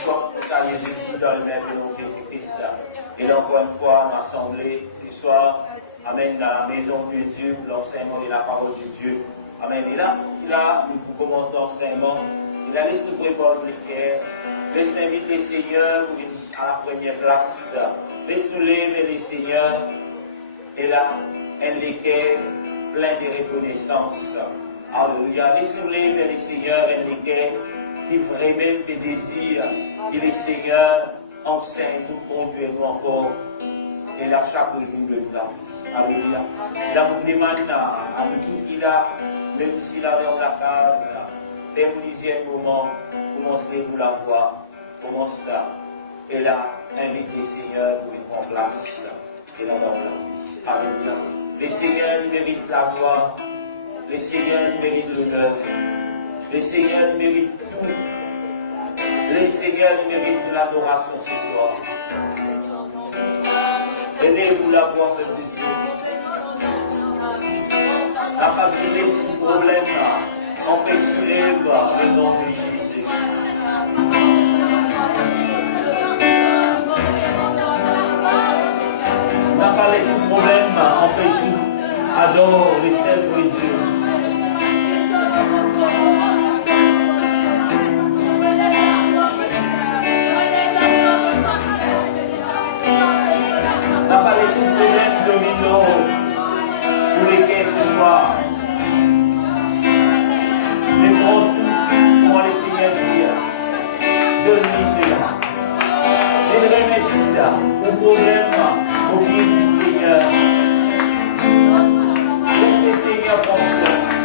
soir, nous saluons Dieu dans le même nom de Jésus-Christ. Et encore une fois, l'assemblée ce soir, Amen, dans la maison de Dieu, l'enseignement de la parole de Dieu. Amen. Et là, nous commençons l'enseignement. Il a laissé nous préparer le cœur. Laisse-nous inviter les seigneurs à la première place. Laisse-nous lever les seigneurs. Et là, un cœur plein de reconnaissance. Alléluia. Laisse-nous lever les seigneurs, un cœur qui vraiment des désirs. Que les seigneurs enseignent, nous conduisent encore. Et là, chaque jour de temps. Alléluia. Il a nous demandé à nous tout qu'il a, même s'il a dans la case, démonisé un moment, commencez pour la voix, commence ça. Et là, invite les seigneurs pour y prendre place. Et là, Alléluia. Les seigneurs méritent la gloire, les seigneurs méritent l'honneur, les seigneurs méritent tout, les seigneurs méritent l'adoration ce soir. Aidez-vous la gloire de Dieu. La pas de ce problème, empêchez-les le nom de Jésus. N'a pas laissé problème, empêchez-nous, adore les servir Dieu. N'a pas laissé problème domino pour lesquels ce soir. Mais prends tout pour les seigneurs dire. Donne-lui cela. Et remets tout là, au problème, au pied du Seigneur. Laisse le Seigneur penser.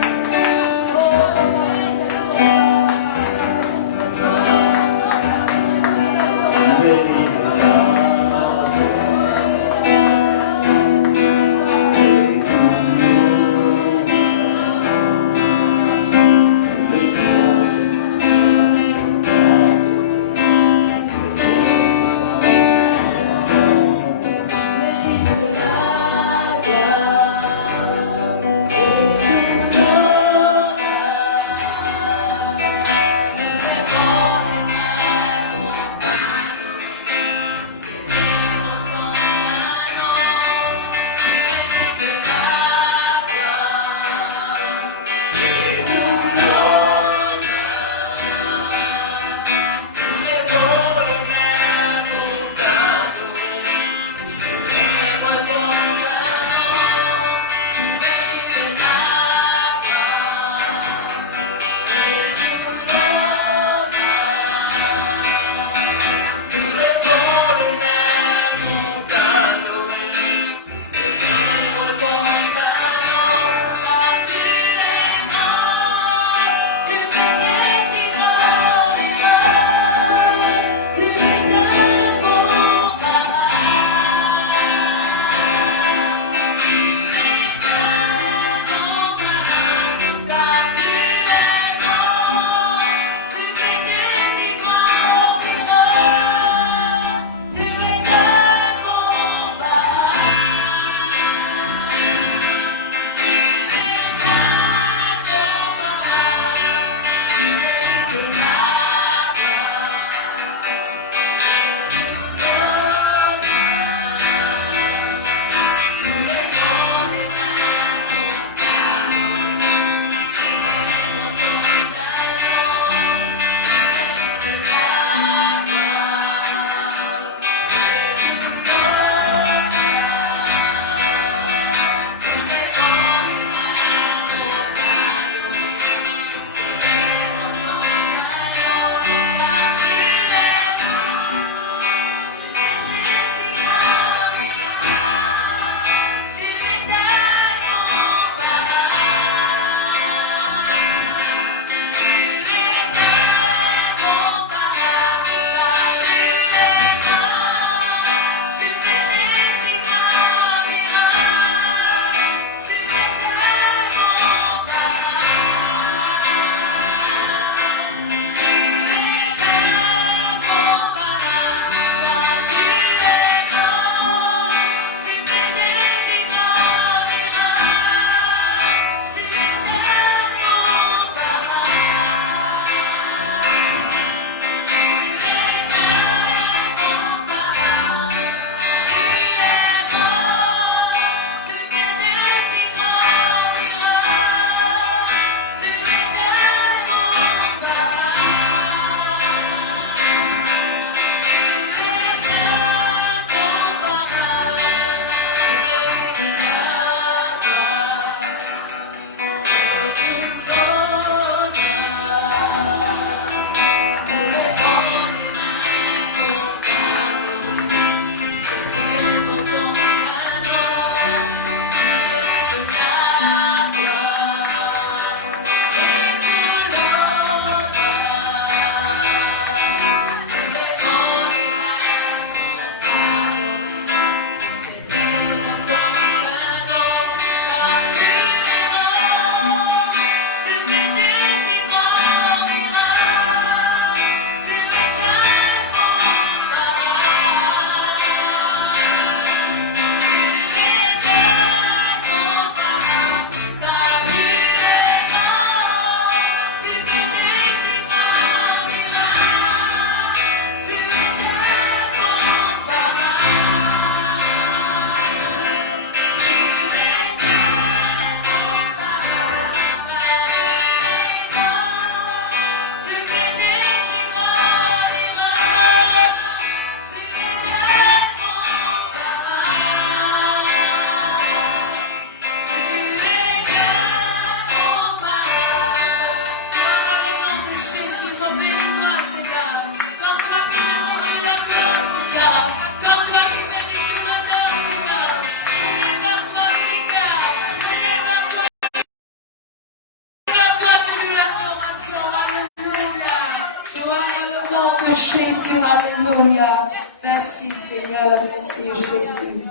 Alléluia. Merci Seigneur, merci Jésus.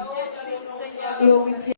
Glorifié.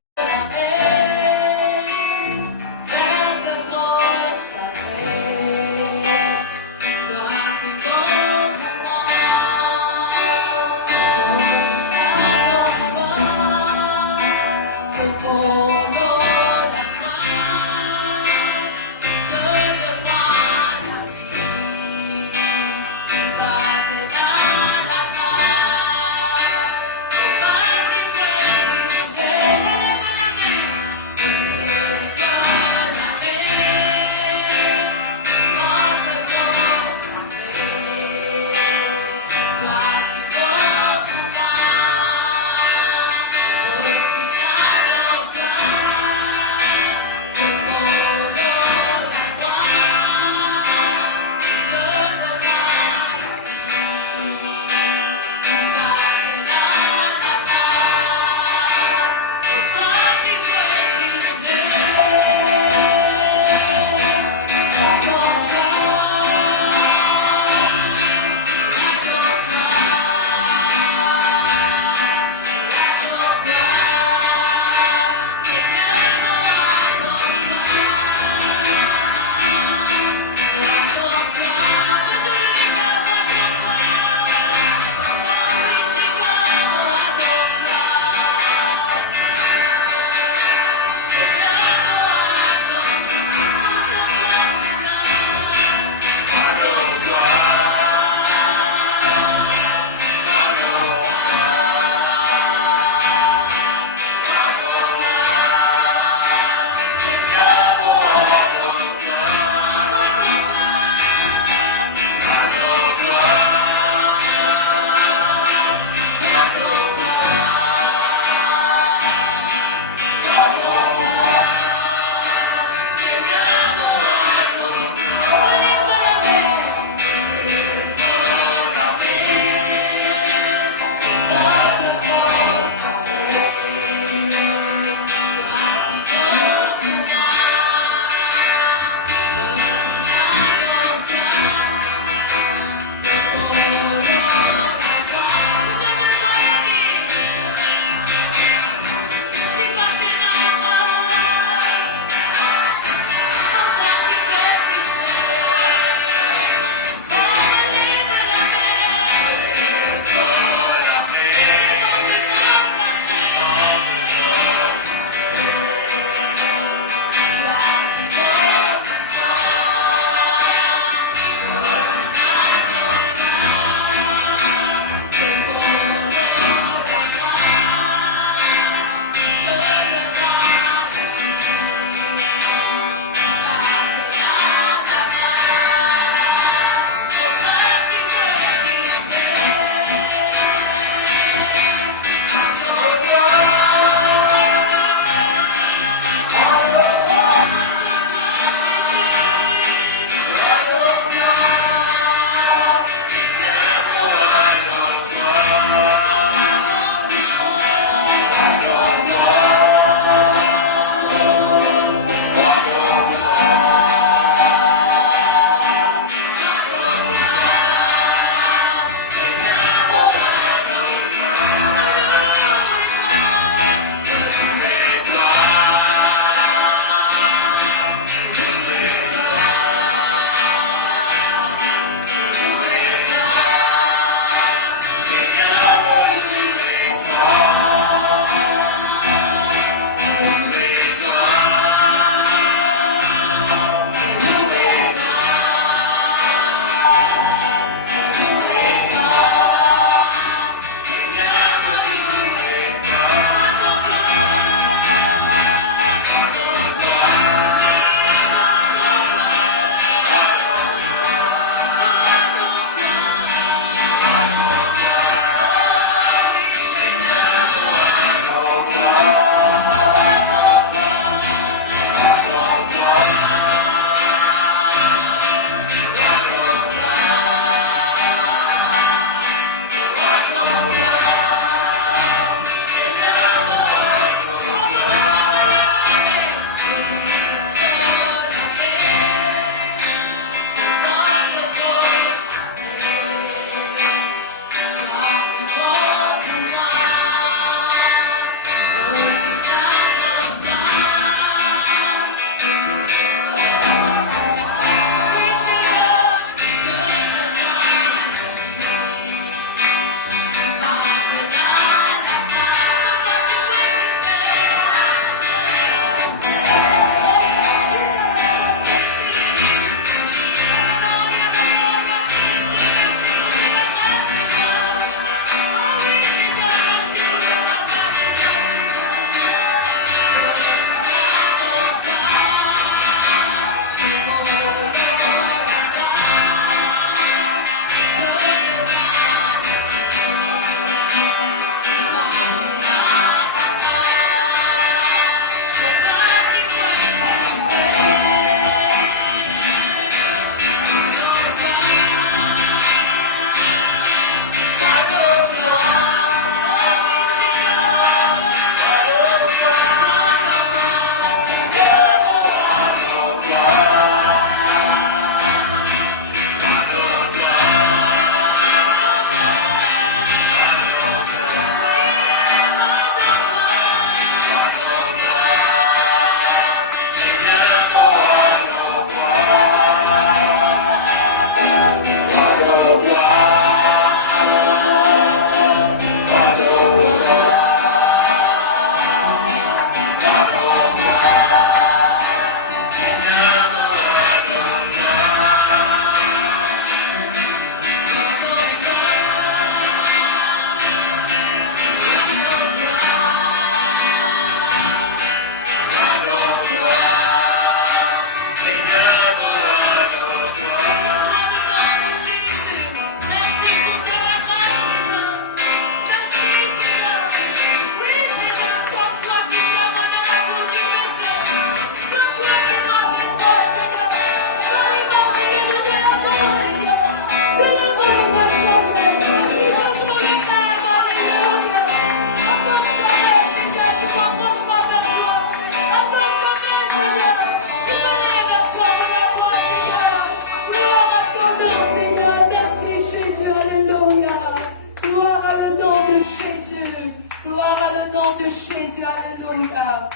nom de Jésus, alléluia.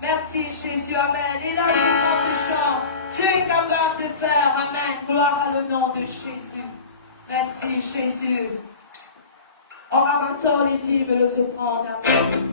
Merci Jésus, amen. Et là, dans ce chant, Dieu est capable de faire, amen. Gloire à le nom de Jésus. Merci Jésus. En ramassant les dîmes et les offrandes, amen.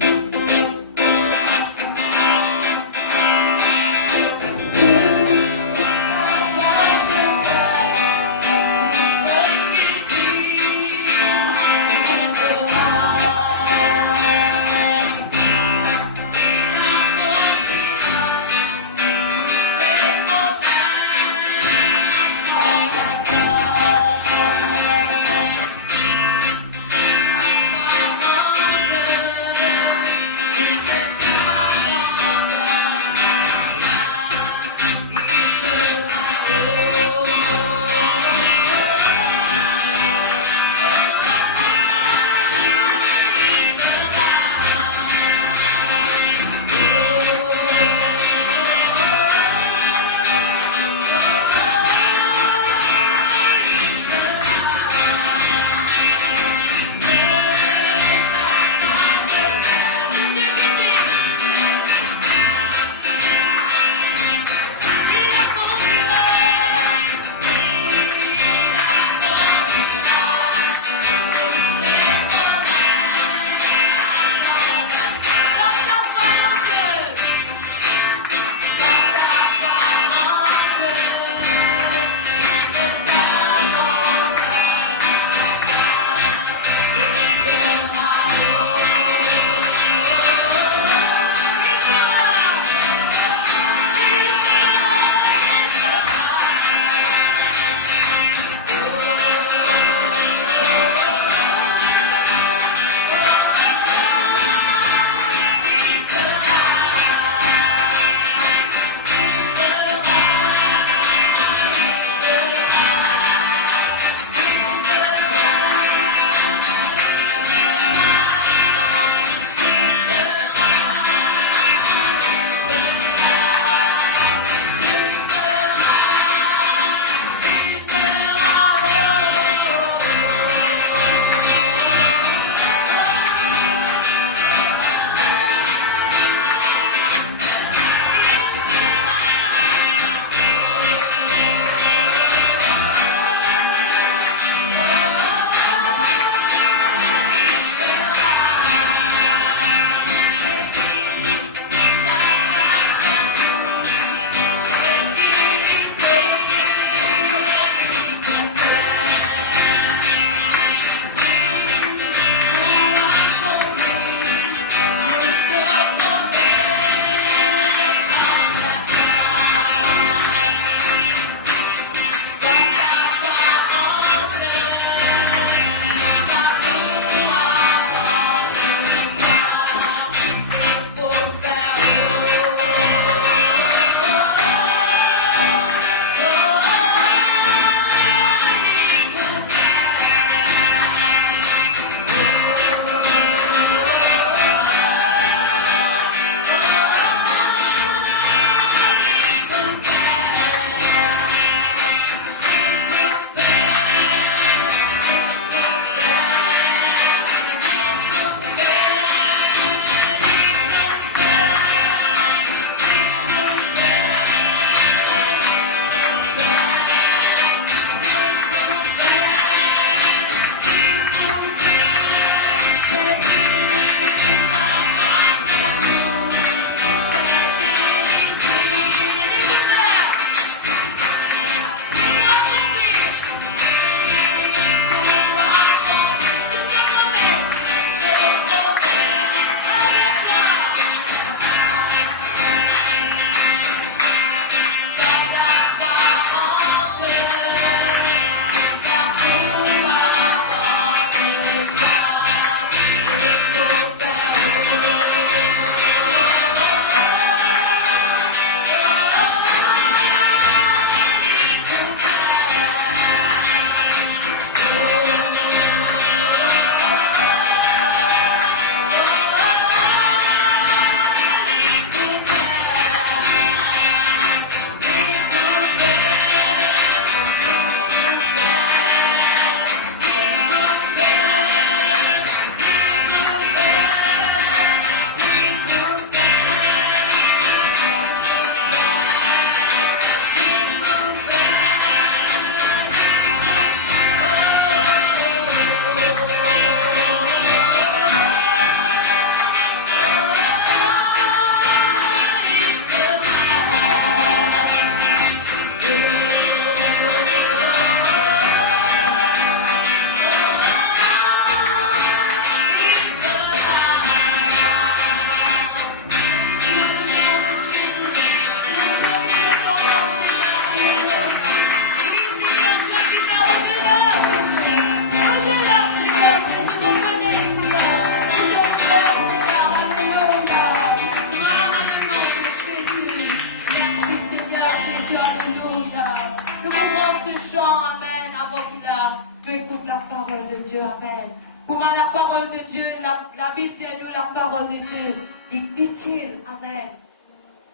Dieu, Amen. Pour la parole de Dieu, la Bible dit nous la parole de Dieu est utile, Amen.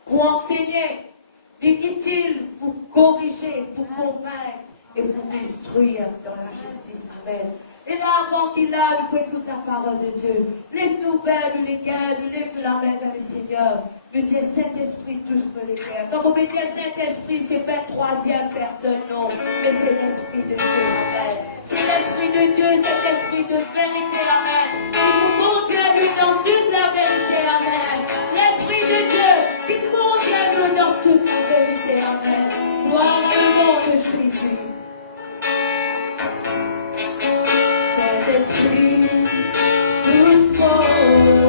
Pour enseigner, est utile pour corriger, pour convaincre et pour instruire dans la justice, Amen. Et là, avant qu'il aille, pour écouter la parole de Dieu, laisse-nous faire les cœurs, nous lève la main vers le Seigneur. Nous disons, Saint-Esprit, touche-nous les cœurs. Quand vous me dites Saint-Esprit, c'est pas troisième personne, non, mais c'est l'Esprit de Dieu, Amen. C'est l'Esprit de Dieu, c'est l'Esprit de vérité, Amen. Qui nous conduit nous dans toute la vérité, Amen. L'Esprit de Dieu qui conduit nous dans toute la vérité, Amen. Gloire au nom de Jésus. Saint-Esprit, nous sommes.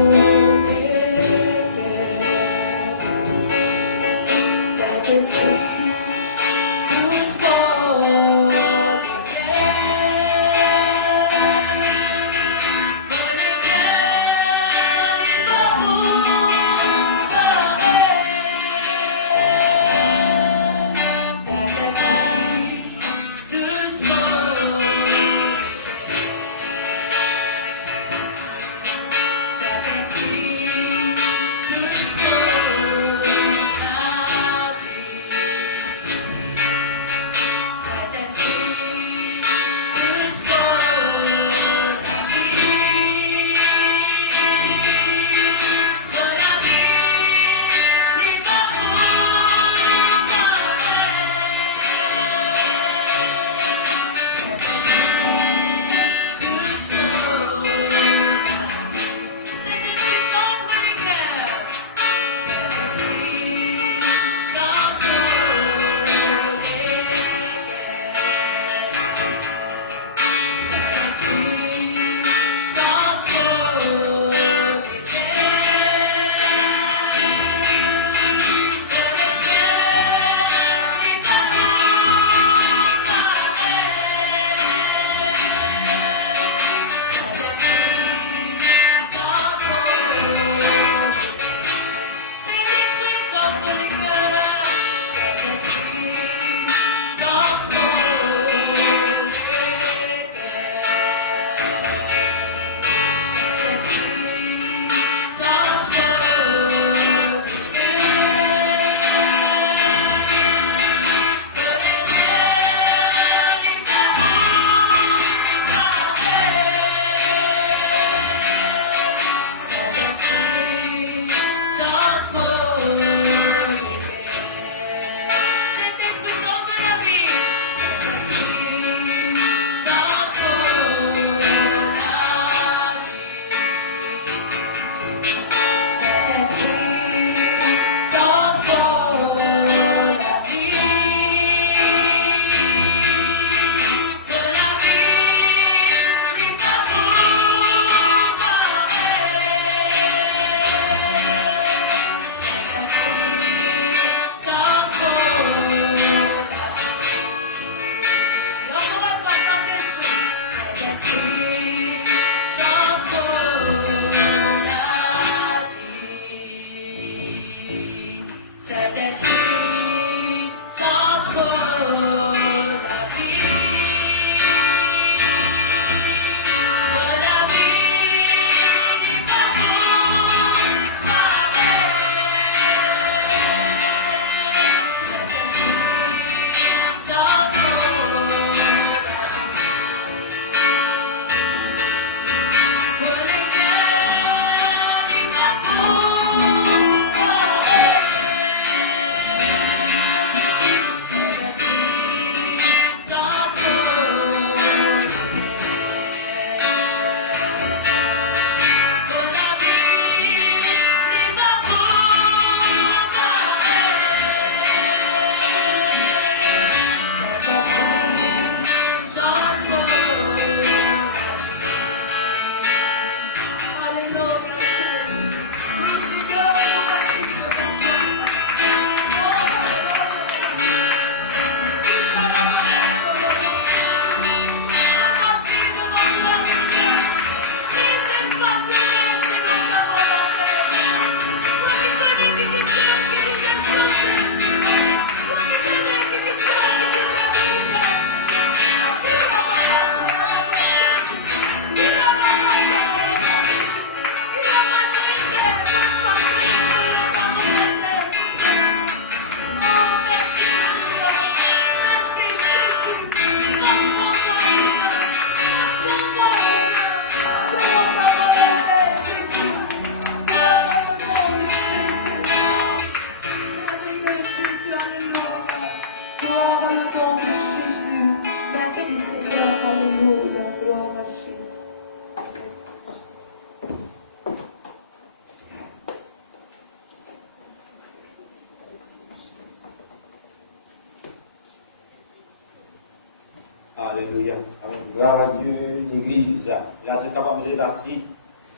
Gloire à Dieu, l'Église. Là, je capable de assis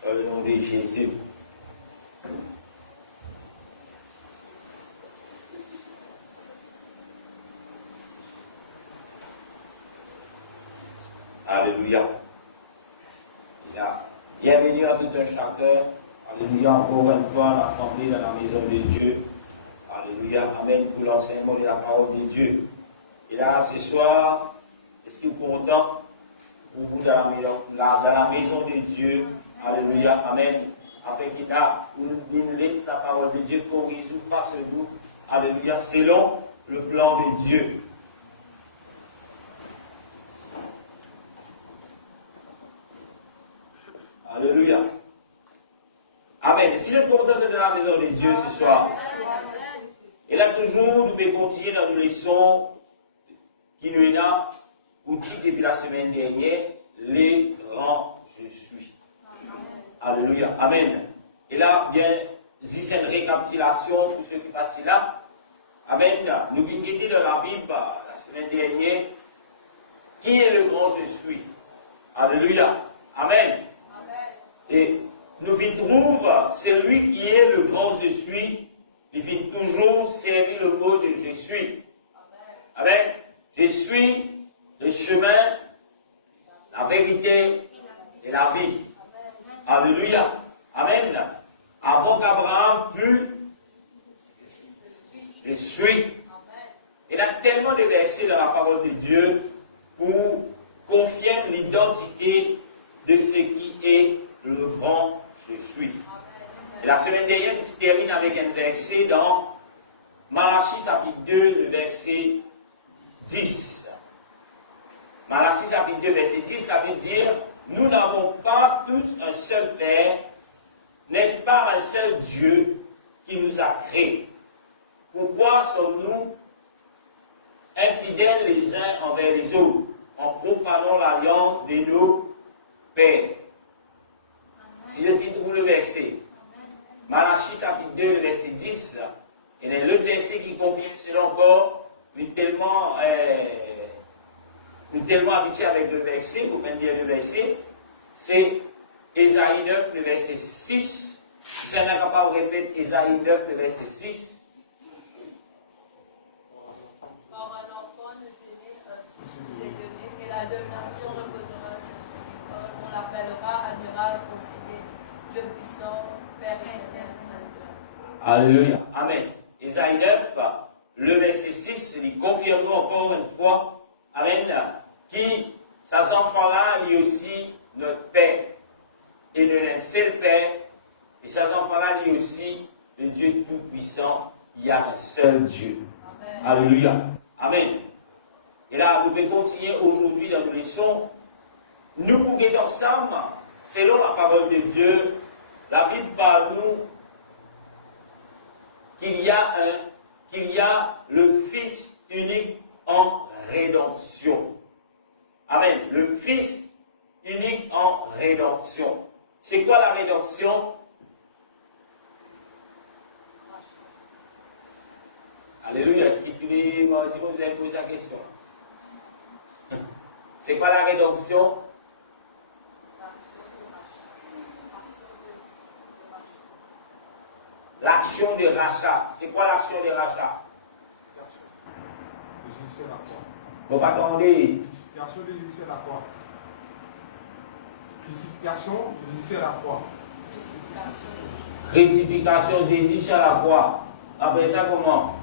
dans le nom de Jésus. Alléluia. Bienvenue à tout un chacun. Alléluia. Encore une fois, l'assemblée dans la maison de Dieu. Alléluia. Amen. Pour l'enseignement de la parole de Dieu. Et là, ce soir, est-ce que vous êtes content pour vous dans la maison de Dieu? Alléluia. Amen. Afin qu'il a une laisse la parole de Dieu corrige ou face vous. Alléluia. Selon le plan de Dieu. Alléluia. Amen. Si je suis content de la maison de Dieu ce soir, et là toujours, nous devons continuer dans nos leçons qui nous est ou qui depuis la semaine dernière, les grands je suis. Alléluia. Amen. Et là, bien, si c'est une récapitulation, tout ce qui partit là, Amen. Nous venons guetter dans la Bible la semaine dernière, qui est le grand je suis. Alléluia. Amen. Et nous trouvons celui qui est le grand je suis, il vient toujours servir le mot de je suis. Amen. Je suis le chemin, la vérité et la vie. Alléluia. Amen. Avant qu'Abraham fût, je suis. Il y a tellement de versets dans la parole de Dieu pour confirmer l'identité de ce qui est le grand je suis. Et la semaine dernière, je termine avec un verset dans Malachie chapitre 2, le verset 10. Malachie chapitre 2, verset 10, ça veut dire, nous n'avons pas tous un seul Père, n'est-ce pas un seul Dieu qui nous a créés? Pourquoi sommes-nous infidèles les uns envers les autres, en profanant l'alliance de nos pères? Si je trouve le verset, Malachie chapitre 2, le verset 10, et le verset qui confirme cela encore, nous tellement habitués avec le verset, vous pouvez lire le verset, c'est Ésaïe 9, le verset 6. Si on n'est capable de répéter Ésaïe 9, le verset 6. Or un enfant nous est né, un fils nous est donné, et la domination reposera sur son épaule. On l'appellera admirable, conseiller, Dieu puissant, Père éternel. Alléluia. Amen. Ésaïe 9, le verset 6, il confirme encore une fois, Amen, qui, ces enfants-là, il est aussi notre Père. Et le seul Père, et ces enfants-là, il est aussi le Dieu Tout-Puissant. Il y a un seul Dieu. Amen. Alléluia. Amen. Et là, nous devons continuer aujourd'hui dans nos leçons. Nous pouvons être ensemble, selon la parole de Dieu. La Bible parle nous qu'il y a le Fils unique en rédemption. Amen. Le Fils unique en rédemption. C'est quoi la rédemption? Alléluia. Est-ce que vous avez posé la question? C'est quoi la rédemption? L'action de rachat. C'est quoi l'action de rachat? Jésus à la croix. Vous attendez. Crucifixion de Jésus à la croix. Crucifixion de Jésus à la croix. Crucifixion Jésus à la croix. Après ça, comment?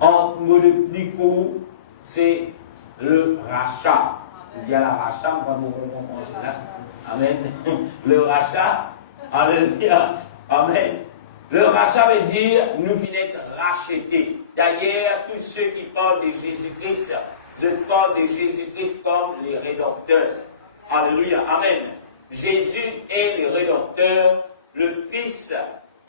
En multiplie coup, c'est le rachat. Il y a la rachat, quand nous comprenons cela. Amen. Le rachat. Alléluia. Amen. Le rachat veut dire nous venons être rachetés. D'ailleurs, tous ceux qui parlent de Jésus-Christ, je parle de Jésus-Christ comme les rédempteurs. Alléluia. Amen. Jésus est le rédempteur, le Fils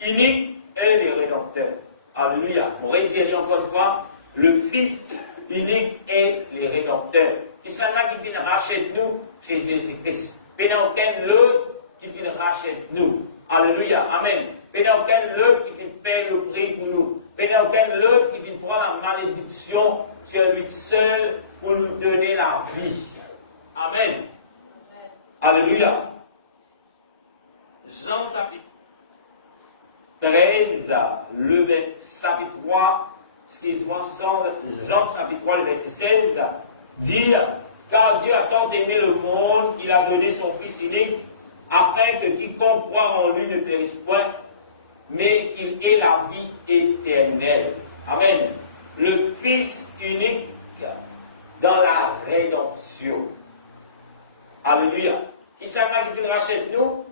unique est le rédempteur. Alléluia. On réitère encore une fois, le Fils unique est le rédempteur. C'est ça qui vient racheter nous chez Jésus-Christ. Il n'y a aucun l'autre qui vient racheter nous. Alléluia. Amen. Il n'y a aucun l'autre qui vient payer le prix pour nous. Il n'y a aucun l'autre qui vient prendre la malédiction sur lui seul pour nous donner la vie. Amen. Alléluia. Jean chapitre 13, chapitre 3, excuse-moi, Jean chapitre 3, le verset 16, dit, car Dieu a tant aimé le monde qu'il a donné son Fils unique, afin que quiconque croit en lui ne périsse point, mais qu'il ait la vie éternelle. Amen. Le Fils unique dans la rédemption. Alléluia. Qui ça qui peut racheter nous?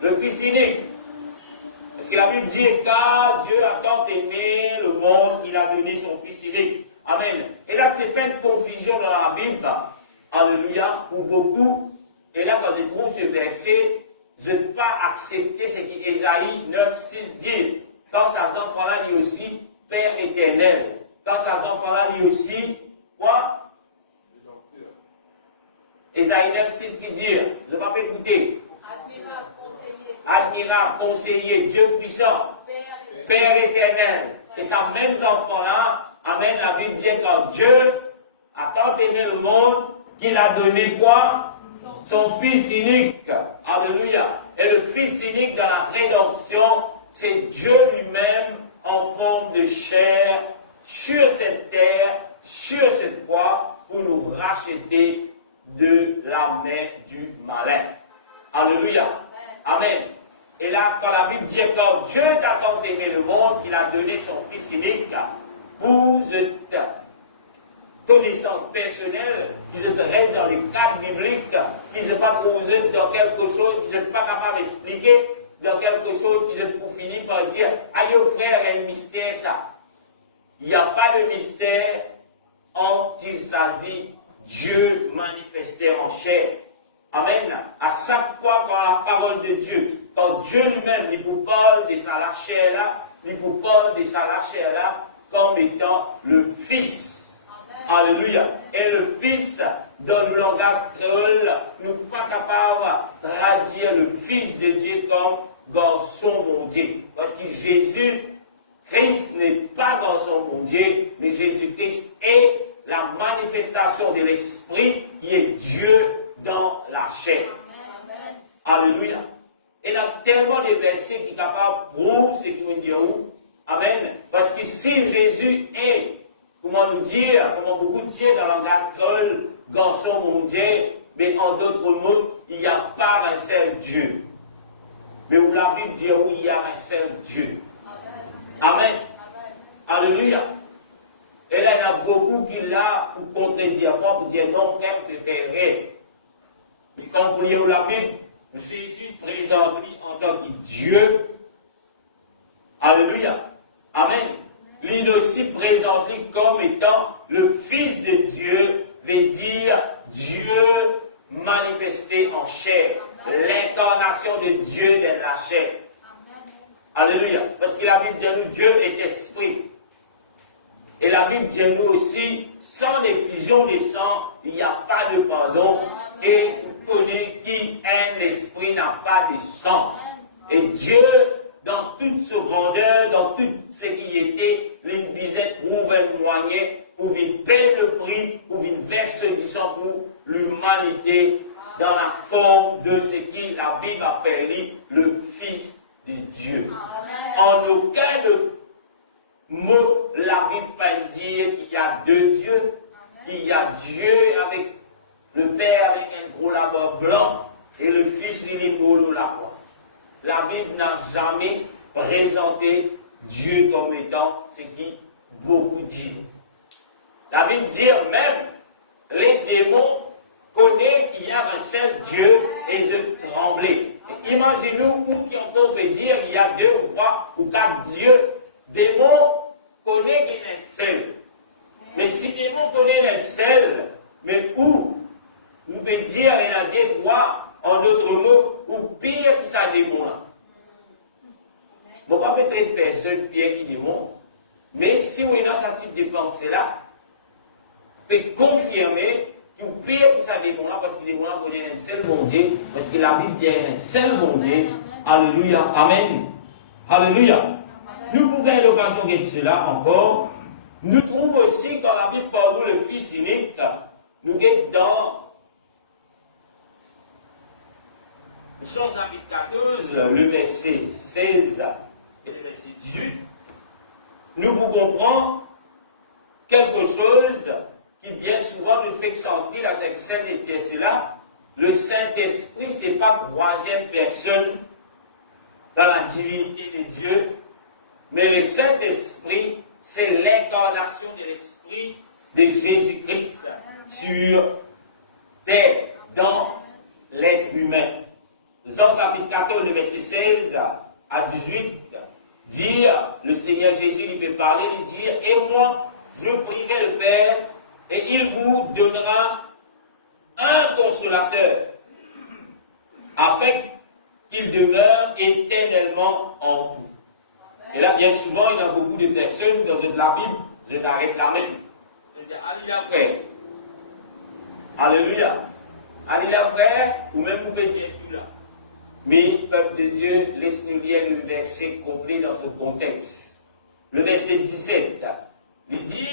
Le Fils unique. Parce que la Bible dit, car Dieu a tant aimé le monde qu'il a donné son Fils unique. Amen. Et là, c'est plein de confusion dans la Bible. Alléluia. Pour beaucoup. Et là, quand je trouve ce verset, je ne peux pas accepter ce qu'Ésaïe 9, 6 dit. Quand ces enfants-là dit aussi Père éternel. Quand ces enfants-là dit aussi quoi? Ésaïe 9, 6 qui dit, je ne vais pas m'écouter. Admirable, conseiller, Dieu puissant, Père éternel. Et ces mêmes enfants-là, amen, la Bible dit quand Dieu a tant aimé le monde qu'il a donné quoi? Son Fils unique. Alléluia. Et le Fils unique dans la rédemption, c'est Dieu lui-même en forme de chair sur cette terre, sur cette croix, pour nous racheter de la main du malin. Alléluia. Amen. Et là, quand la Bible dit quand Dieu t'a tant aimé le monde, qu'il a donné son Fils unique pour ta connaissance personnelle, qu'ils restent dans les cadres bibliques, qu'ils ne pas trouvé dans quelque chose, qu'ils ne sont pas capables d'expliquer dans quelque chose, qu'ils pour finir par dire, aïe frère, il y a un mystère ça. Il n'y a pas de mystère en il s'agit Dieu manifesté en chair. Amen. À chaque fois quand la parole de Dieu, quand Dieu lui-même, il vous parle de sa chair là, il vous parle de sa chair là, comme étant le Fils. Amen. Alléluia. Et le Fils, dans le langage créole, nous ne sommes pas capables de traduire le Fils de Dieu comme garçon mon Dieu. Parce que Jésus, Christ n'est pas garçon mon Dieu, mais Jésus-Christ est la manifestation de l'Esprit qui est Dieu dans la chair. Amen. Alléluia. Et il y a tellement de versets qui sont capables de prouver ce que nous disons. Amen. Parce que si Jésus est, comment nous dire, comment beaucoup disent dans le langage créole, garçon mon Dieu, mais en d'autres mots, il n'y a pas un seul Dieu. Mais où la Bible dit où il y a un seul Dieu. Amen. Amen. Alléluia. Et là, il y a beaucoup qui là pour contredire, pour dire non, frère, tu fais rien. Mais quand vous lisez la Bible, Jésus présenté en tant que Dieu. Alléluia. Amen. Il est aussi présenté comme étant le Fils de Dieu, veut dire Dieu manifesté en chair. L'incarnation de Dieu dans la chair. Alléluia. Parce que la Bible dit nous, Dieu est esprit. Et la Bible dit nous aussi, sans effusion de sang, il n'y a pas de pardon. Et vous connaissez qui un esprit n'a pas de sang. Et Dieu, dans toute sa grandeur, dans tout ce qui était, il disait trouve un moyen pour venir payer le prix, pour venir verser du sang pour l'humanité, dans la forme de ce qui la Bible appelle le Fils de Dieu. En aucun mot, la Bible peut dire qu'il y a deux dieux, qu'il y a Dieu avec le Père avec un gros labour blanc et le Fils il est gros labour. La Bible n'a jamais présenté Dieu comme étant ce qui beaucoup disent. La Bible dit même les démons connaissent qu'il y a un seul Dieu et ils tremblent. Imaginez-nous où on peut dire il y a deux ou trois ou quatre dieux. Démons connaissent qu'il y a un seul. Mais si démons connaissent un seul, mais où vous pouvez dire il y a des trois, en d'autres mots, ou pire que ça démon là. Bon, pas peut-être personne pire qui démon, mais si on est dans ce type de pensée là, peut confirmer que pire que ça démon là, parce que démon là connaît un seul bon Dieu, parce que la Bible dit un seul bon Dieu. Alléluia. Amen. Alléluia. Nous pouvons avoir l'occasion de cela encore. Nous trouvons aussi dans la Bible parmi le Fils unique, nous sommes dans Jean chapitre 14, le verset 16 et le verset 18. Nous pouvons comprendre quelque chose qui bien souvent nous fait sentir à cette Saint-Esprit-là. Le Saint-Esprit, ce n'est pas troisième personne dans la divinité de Dieu, mais le Saint-Esprit, c'est l'incarnation de l'Esprit de Jésus-Christ sur terre, dans l'être humain. Jean chapitre 14, le verset 16 à 18, dire, le Seigneur Jésus, il peut parler, il dit, et moi, je prierai le Père, et il vous donnera un consolateur, afin qu'il demeure éternellement en vous. Et là, bien souvent, il y a beaucoup de personnes dans la Bible, je n'arrête la même. Je dis, Alléluia, frère. Alléluia. Alléluia, frère, ou même vous pouvez dire tout là. Mais, peuple de Dieu, laisse-nous lire le verset complet dans ce contexte. Le verset 17, il dit,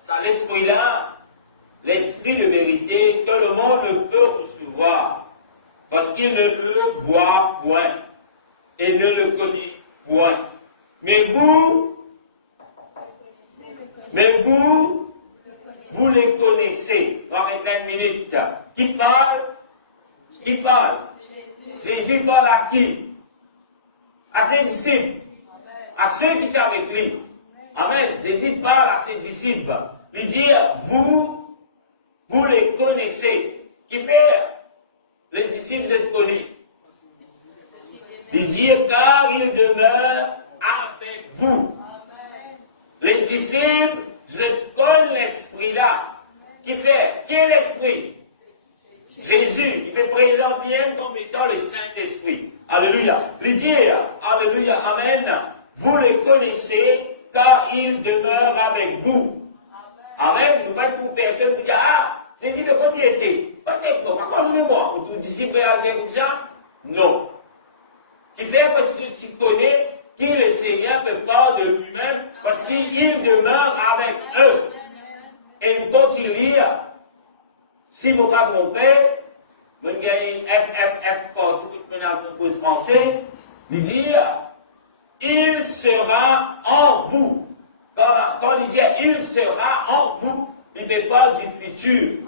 ça l'esprit-là, l'esprit de vérité que le monde ne peut recevoir, parce qu'il ne le voit point et ne le connaît point. Mais vous les connaissez. Dans une minute. Qui parle? Qui parle? Jésus parle à qui? À ses disciples. À ceux qui étaient avec lui. Amen. Jésus parle à ses disciples. Il dit, vous les connaissez. Qui fait? Les disciples se connaissent. Il dit, car il demeure avec vous. Les disciples, je connais l'esprit-là. Qui fait? Qui est l'esprit? Jésus, il peut présenter bien comme étant le Saint-Esprit. Alléluia. Il dit, alléluia, amen. Vous les connaissez, car il demeure avec vous. Amen. Nous pas pour personne qui dit, Jésus de quoi il était? Peut-être pas comme moi, pour tout disciple comme ça? Non. Qui fait parce que tu connais qui le Seigneur peut parler de lui-même, parce qu'il demeure avec eux. Et nous continuons, si vous ne pas trompé, vous avez FFF pour tout le monde compose français, il dit, il sera en vous. Quand il dit il sera en vous, il ne parle du futur.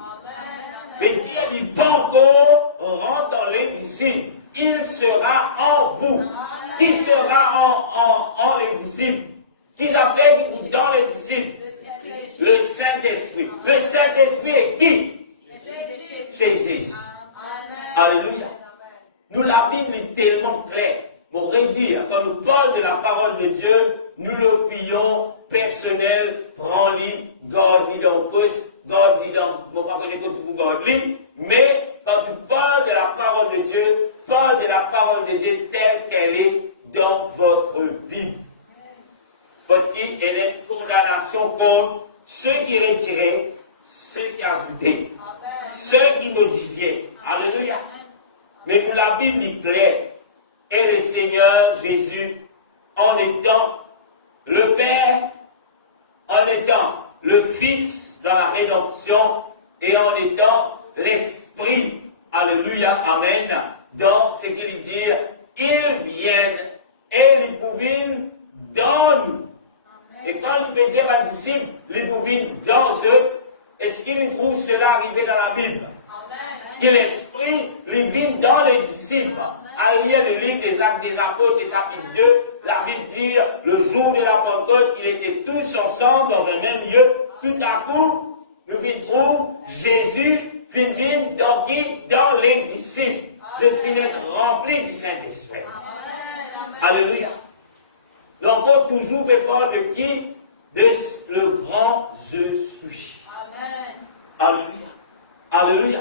Mais Dieu dit pas encore, on rentre dans les disciples. Il sera en vous. Qui sera en les disciples? Qui a fait dans les disciples? Le Saint-Esprit. Le Saint-Esprit est qui? Jésus. Alléluia. Nous, la Bible est tellement claire. Pour redire, quand nous parlons de la parole de Dieu, nous le prions personnel, prends-lit, garde-lit dans le poste, garde-lit dans mon papa de tout garde-lit. Mais quand tu parles de la parole de Dieu, parle de la parole de Dieu telle qu'elle est dans votre vie. Parce qu'il y a une condamnation contre ceux qui retiraient, ceux qui ajoutaient, ceux qui modifiaient. Alléluia. Mais nous, la Bible est claire. Et le Seigneur Jésus, en étant le Père, en étant le Fils dans la rédemption, et en étant l'Esprit, alléluia, amen, dans ce qu'il dit, ils viennent et les bouvines dans nous. Et quand il peut dire à un disciple, les bouvines dans eux, est-ce qu'il trouve cela arrivé dans la Bible? Que l'Esprit les vient dans les disciples. À lire le livre des Actes des Apôtres, chapitre 2, la Bible dit, le jour de la Pentecôte, ils étaient tous ensemble dans un même lieu. Tout à coup, nous trouvons Jésus vient dans les disciples. Je finis rempli du Saint-Esprit. Alléluia. Donc, on toujours parle de qui? De le grand Jésus. Alléluia. Alléluia.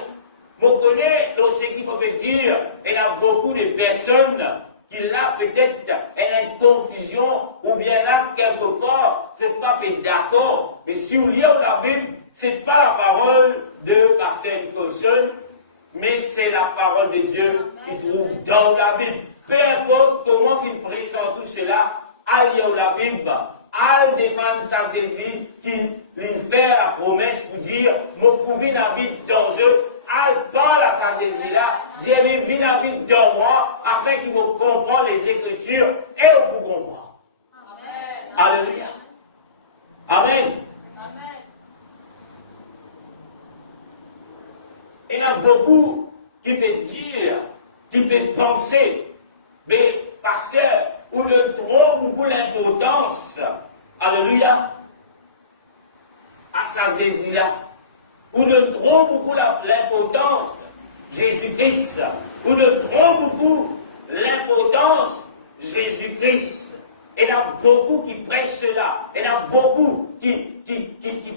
Vous connaissez ce qu'il peut dire, il y a beaucoup de personnes qui là peut-être il y a une confusion, ou bien là quelque part, c'est pas d'accord. Mais si vous lisez la Bible, c'est pas la parole de Pasteur Nicholson, mais c'est la parole de Dieu qui trouve dans la Bible. Peu importe comment il présente tout cela, à lire la Bible, à demander sa Jésus qui lui fait la promesse pour dire, mon cousin habite dans eux, à parler à sa Jésus là, Dieu lui habite dans moi, afin qu'il vous comprenne les Écritures et vous comprenne. Alléluia. Amen. Amen. Il y en a beaucoup qui peuvent dire, qui peuvent penser, mais pasteur, ou le trop beaucoup l'importance, alléluia, à sa Jésus-là, ou le trop beaucoup l'importance, Jésus-Christ, ou le trop beaucoup l'importance, Jésus-Christ. Il y en a beaucoup qui prêchent cela, il y en a beaucoup qui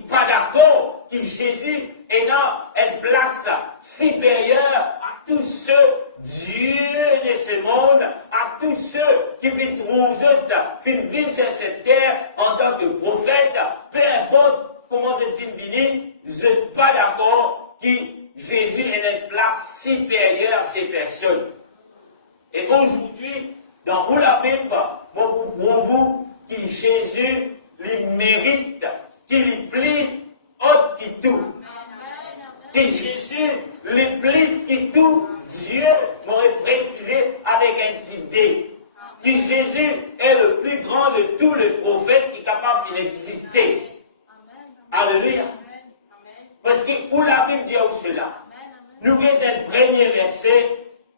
pas d'accord, qui Jésus est dans une place supérieure à tous ceux, Dieu de ce monde, à tous ceux qui vivent sur cette terre en tant que prophète, peu importe comment c'est fini, je ne suis pas d'accord que Jésus est une place supérieure à ces personnes. Et aujourd'hui, dans la Bible, pour vous, que Jésus lui mérite, qu'il lui plie autre qui tout. Que Jésus lui plus que tout, Dieu m'aurait précisé avec une idée. Que Jésus est le plus grand de tous les prophètes qui est capable d'exister. Alléluia. Parce que où la Bible dit cela, nous avons un premier verset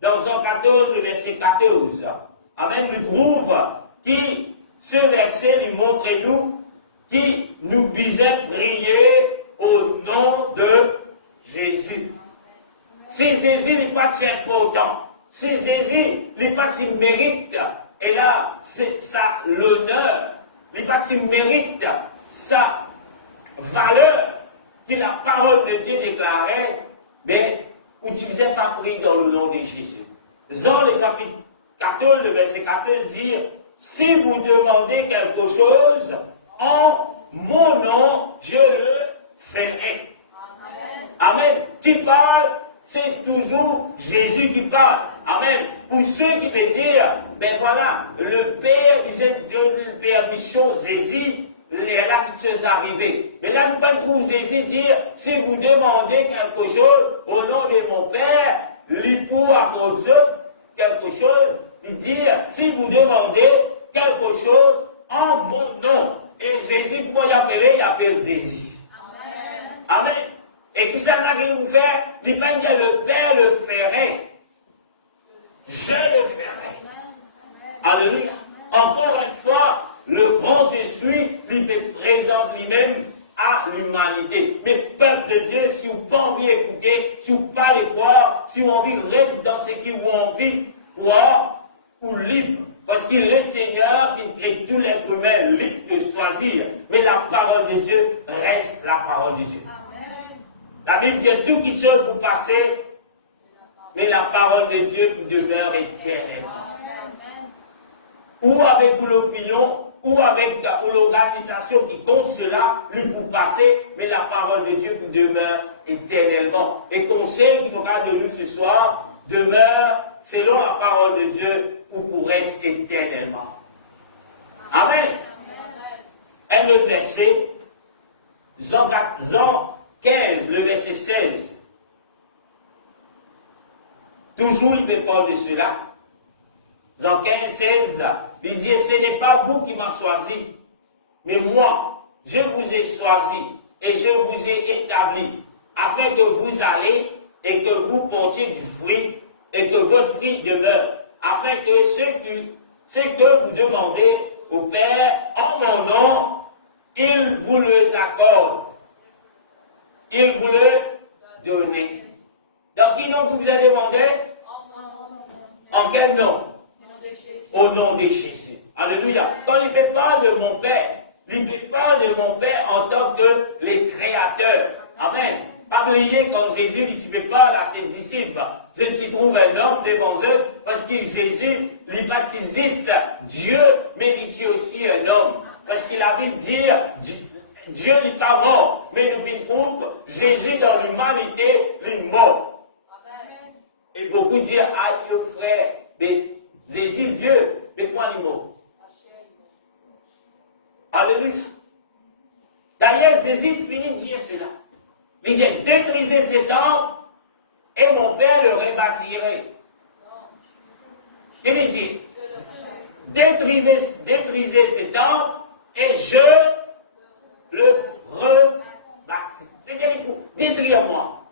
dans Jean 14, le verset 14. Amen. Nous trouve qui, ce verset lui montre nous, qui nous disait prier au nom de Jésus. Si Jésus n'est pas si important, si Jésus n'est pas si mérite, et là, c'est ça l'honneur, n'est pas si mérite sa valeur que la parole de Dieu déclarait, mais utilisez pas prier dans le nom de Jésus. Jean, le chapitre 14, le verset 14 dit, si vous demandez quelque chose en mon nom, je le ferai. Amen. Qui parle, c'est toujours Jésus qui parle. Amen. Pour ceux qui veulent dire, ben voilà, le Père disait de permission Jésus, là qui se arrivé. Mais là, nous pas Jésus dire, si vous demandez quelque chose au nom de mon Père, lui pour accorder quelque chose, il dit, si vous demandez quelque chose en mon nom. Et Jésus, pour y appeler, il appelle Jésus. Amen. Amen. Et qui ça n'a qu'à nous faire? Il dit, le Père le ferait. Je le ferai. Alléluia. Encore une fois, le grand Jésus lui présente lui-même à l'humanité. Mais peuple de Dieu, si vous n'avez pas envie d'écouter, si vous n'avez pas de croire, si vous avez envie de rester dans ce qui vous envie de croire, ou libre. Parce que le Seigneur, il crée tout l'être humain libre de choisir. Mais la parole de Dieu reste la parole de Dieu. Amen. La Bible dit tout qui seul pour passer, mais la parole de Dieu qui demeure éternellement. Ou avec l'opinion, ou avec l'organisation qui compte cela, lui pour passer, mais la parole de Dieu qui demeure éternellement. Et conseil qui aura de nous ce soir demeure selon la parole de Dieu ou pour rester éternellement. Amen. Un autre verset, Jean 15, le verset 16. Toujours il me parle de cela. Jean 15, 16, il dit, ce n'est pas vous qui m'avez choisi, mais moi, je vous ai choisi et je vous ai établi, afin que vous allez et que vous portiez du fruit et que votre fruit demeure, afin que ce que vous demandez au Père en mon nom, il vous le accorde. Il vous le donne. Donc, qui nom que vous avez demandé? En quel nom? Au nom de Jésus. Alléluia. Quand il me parle de mon Père, il me parle de mon Père en tant que le Créateur. Amen. Pas oublier quand Jésus ne parle à ses disciples, je ne trouve un homme devant eux, parce que Jésus lui baptise Dieu, mais il dit aussi un homme. Parce qu'il a vu dire, Dieu n'est pas mort, mais nous trouvons Jésus dans l'humanité, il est mort. Amen. Et beaucoup disent, ah, Dieu frère, mais Jésus, Dieu, mais quoi il est mort? Alléluia. D'ailleurs, Jésus finit de dire cela. Il dit, détruisez ces temples et mon Père le rebâtirait. Il dit, détruisez ces temples et je le rebâtis. C'est-à-dire, détruire-moi.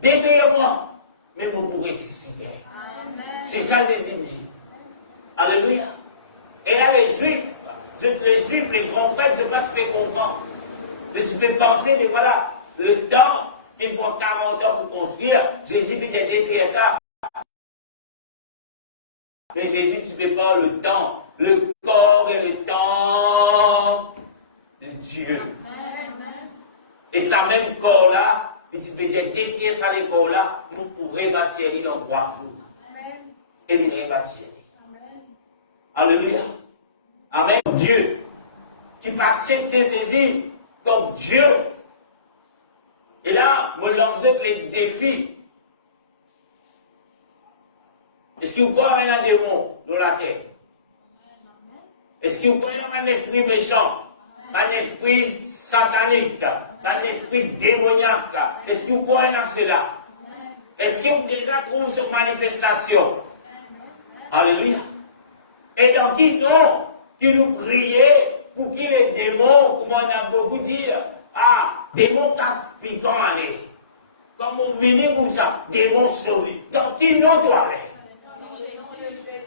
Détruire-moi. Mais vous pourrez ressusciter. C'est ça Jésus dit. Alléluia. Et là, les Juifs, les grands prêtres, je ne sais pas si tu peux comprendre. Mais tu peux penser, mais voilà, le temps, il prend 40 ans pour construire, Jésus peut détruire ça. Mais Jésus, tu ne peux pas le temps. Le corps est le temps de Dieu. Et ça même corps-là, et tu peux dire, détruire ça, les corps-là, nous pourrons bâtir l'île en 3 jours. Et il rebâtir. Alléluia. Amen. Dieu, qui va accepter tes désirs comme Dieu. Et là, me lancer les défis. Est-ce que vous croyez un démon dans la terre? Est-ce que vous croyez un esprit méchant? Un esprit satanique? Un esprit démoniaque? Est-ce que vous croyez dans cela? Est-ce que vous déjà trouvez cette manifestation? Alléluia. Et dans qui nom qui nous priait pour qu'il les démons, comme on a beaucoup dit, démons casse-piquants aller. Comme on venait comme ça, démons sauvés. Dans qui nom doit aller?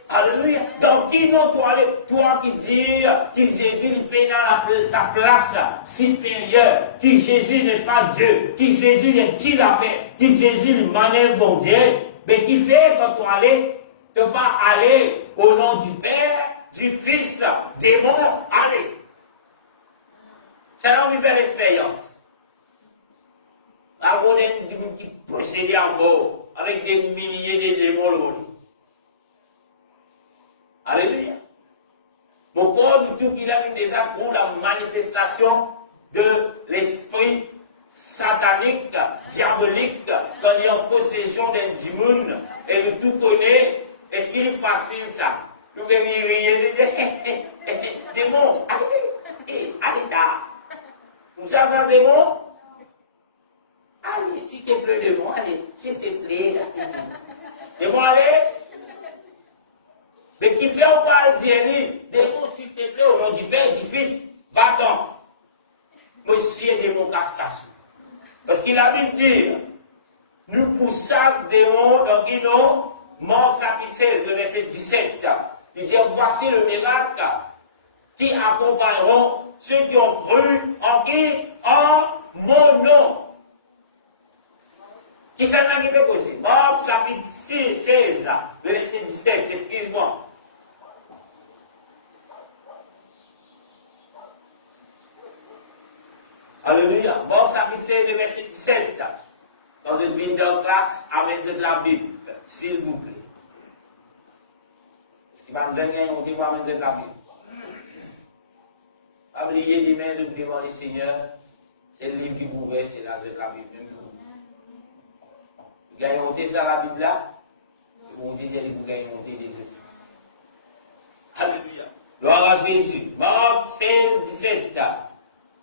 Alléluia. Dans qui nom doit aller? Toi qui dis que Jésus n'est pas dans sa place supérieure, que Jésus n'est pas Dieu, que Jésus n'est qu'il a fait, que Jésus n'est pas bon Dieu, mais qui fait quand tu allais? De ne pas aller au nom du Père, du Fils, démon, allez. Ça n'a envie de faire l'expérience. Avant d'être qui possédait en mort, avec des milliers de démons. Alléluia. Mon corps, du tout qu'il a mis déjà pour la manifestation de l'esprit satanique, diabolique, quand il est en possession d'un démon, et de tout connaît. Est-ce qu'il est facile ça? Nous verrions rien, démon, allez, là. Vous savez un démon? Allez, s'il te plaît, démon, allez, s'il te plaît, là. Démon, allez. Mais qui fait ou pas le dire, démon, s'il te plaît, au nom du Père, du Fils, va-t'en. Monsieur, démon, casse-casse. Parce qu'il a vu dire, nous poussons démon dans qui non? Marc chapitre 16, le verset 17, il dit, voici le miracle qui accompagneront ceux qui ont cru en qui? En mon nom. Qui s'en a qui peut causer? Marc chapitre 16, le verset 17, excuse-moi. Alléluia. Marc chapitre 16, le verset 17. Dans une vidéo classe avec de la Bible, s'il vous plaît. Est-ce qu'il va nous donner un témoin avec de la Bible? Pas oublier les mains devant le Seigneur, c'est le livre qui vous ouvre, c'est là de la Bible. Vous gagnez monter ça la Bible là, vous dites vous gagnez monter les autres. Alléluia. Gloire à Jésus. Marc 16, 17.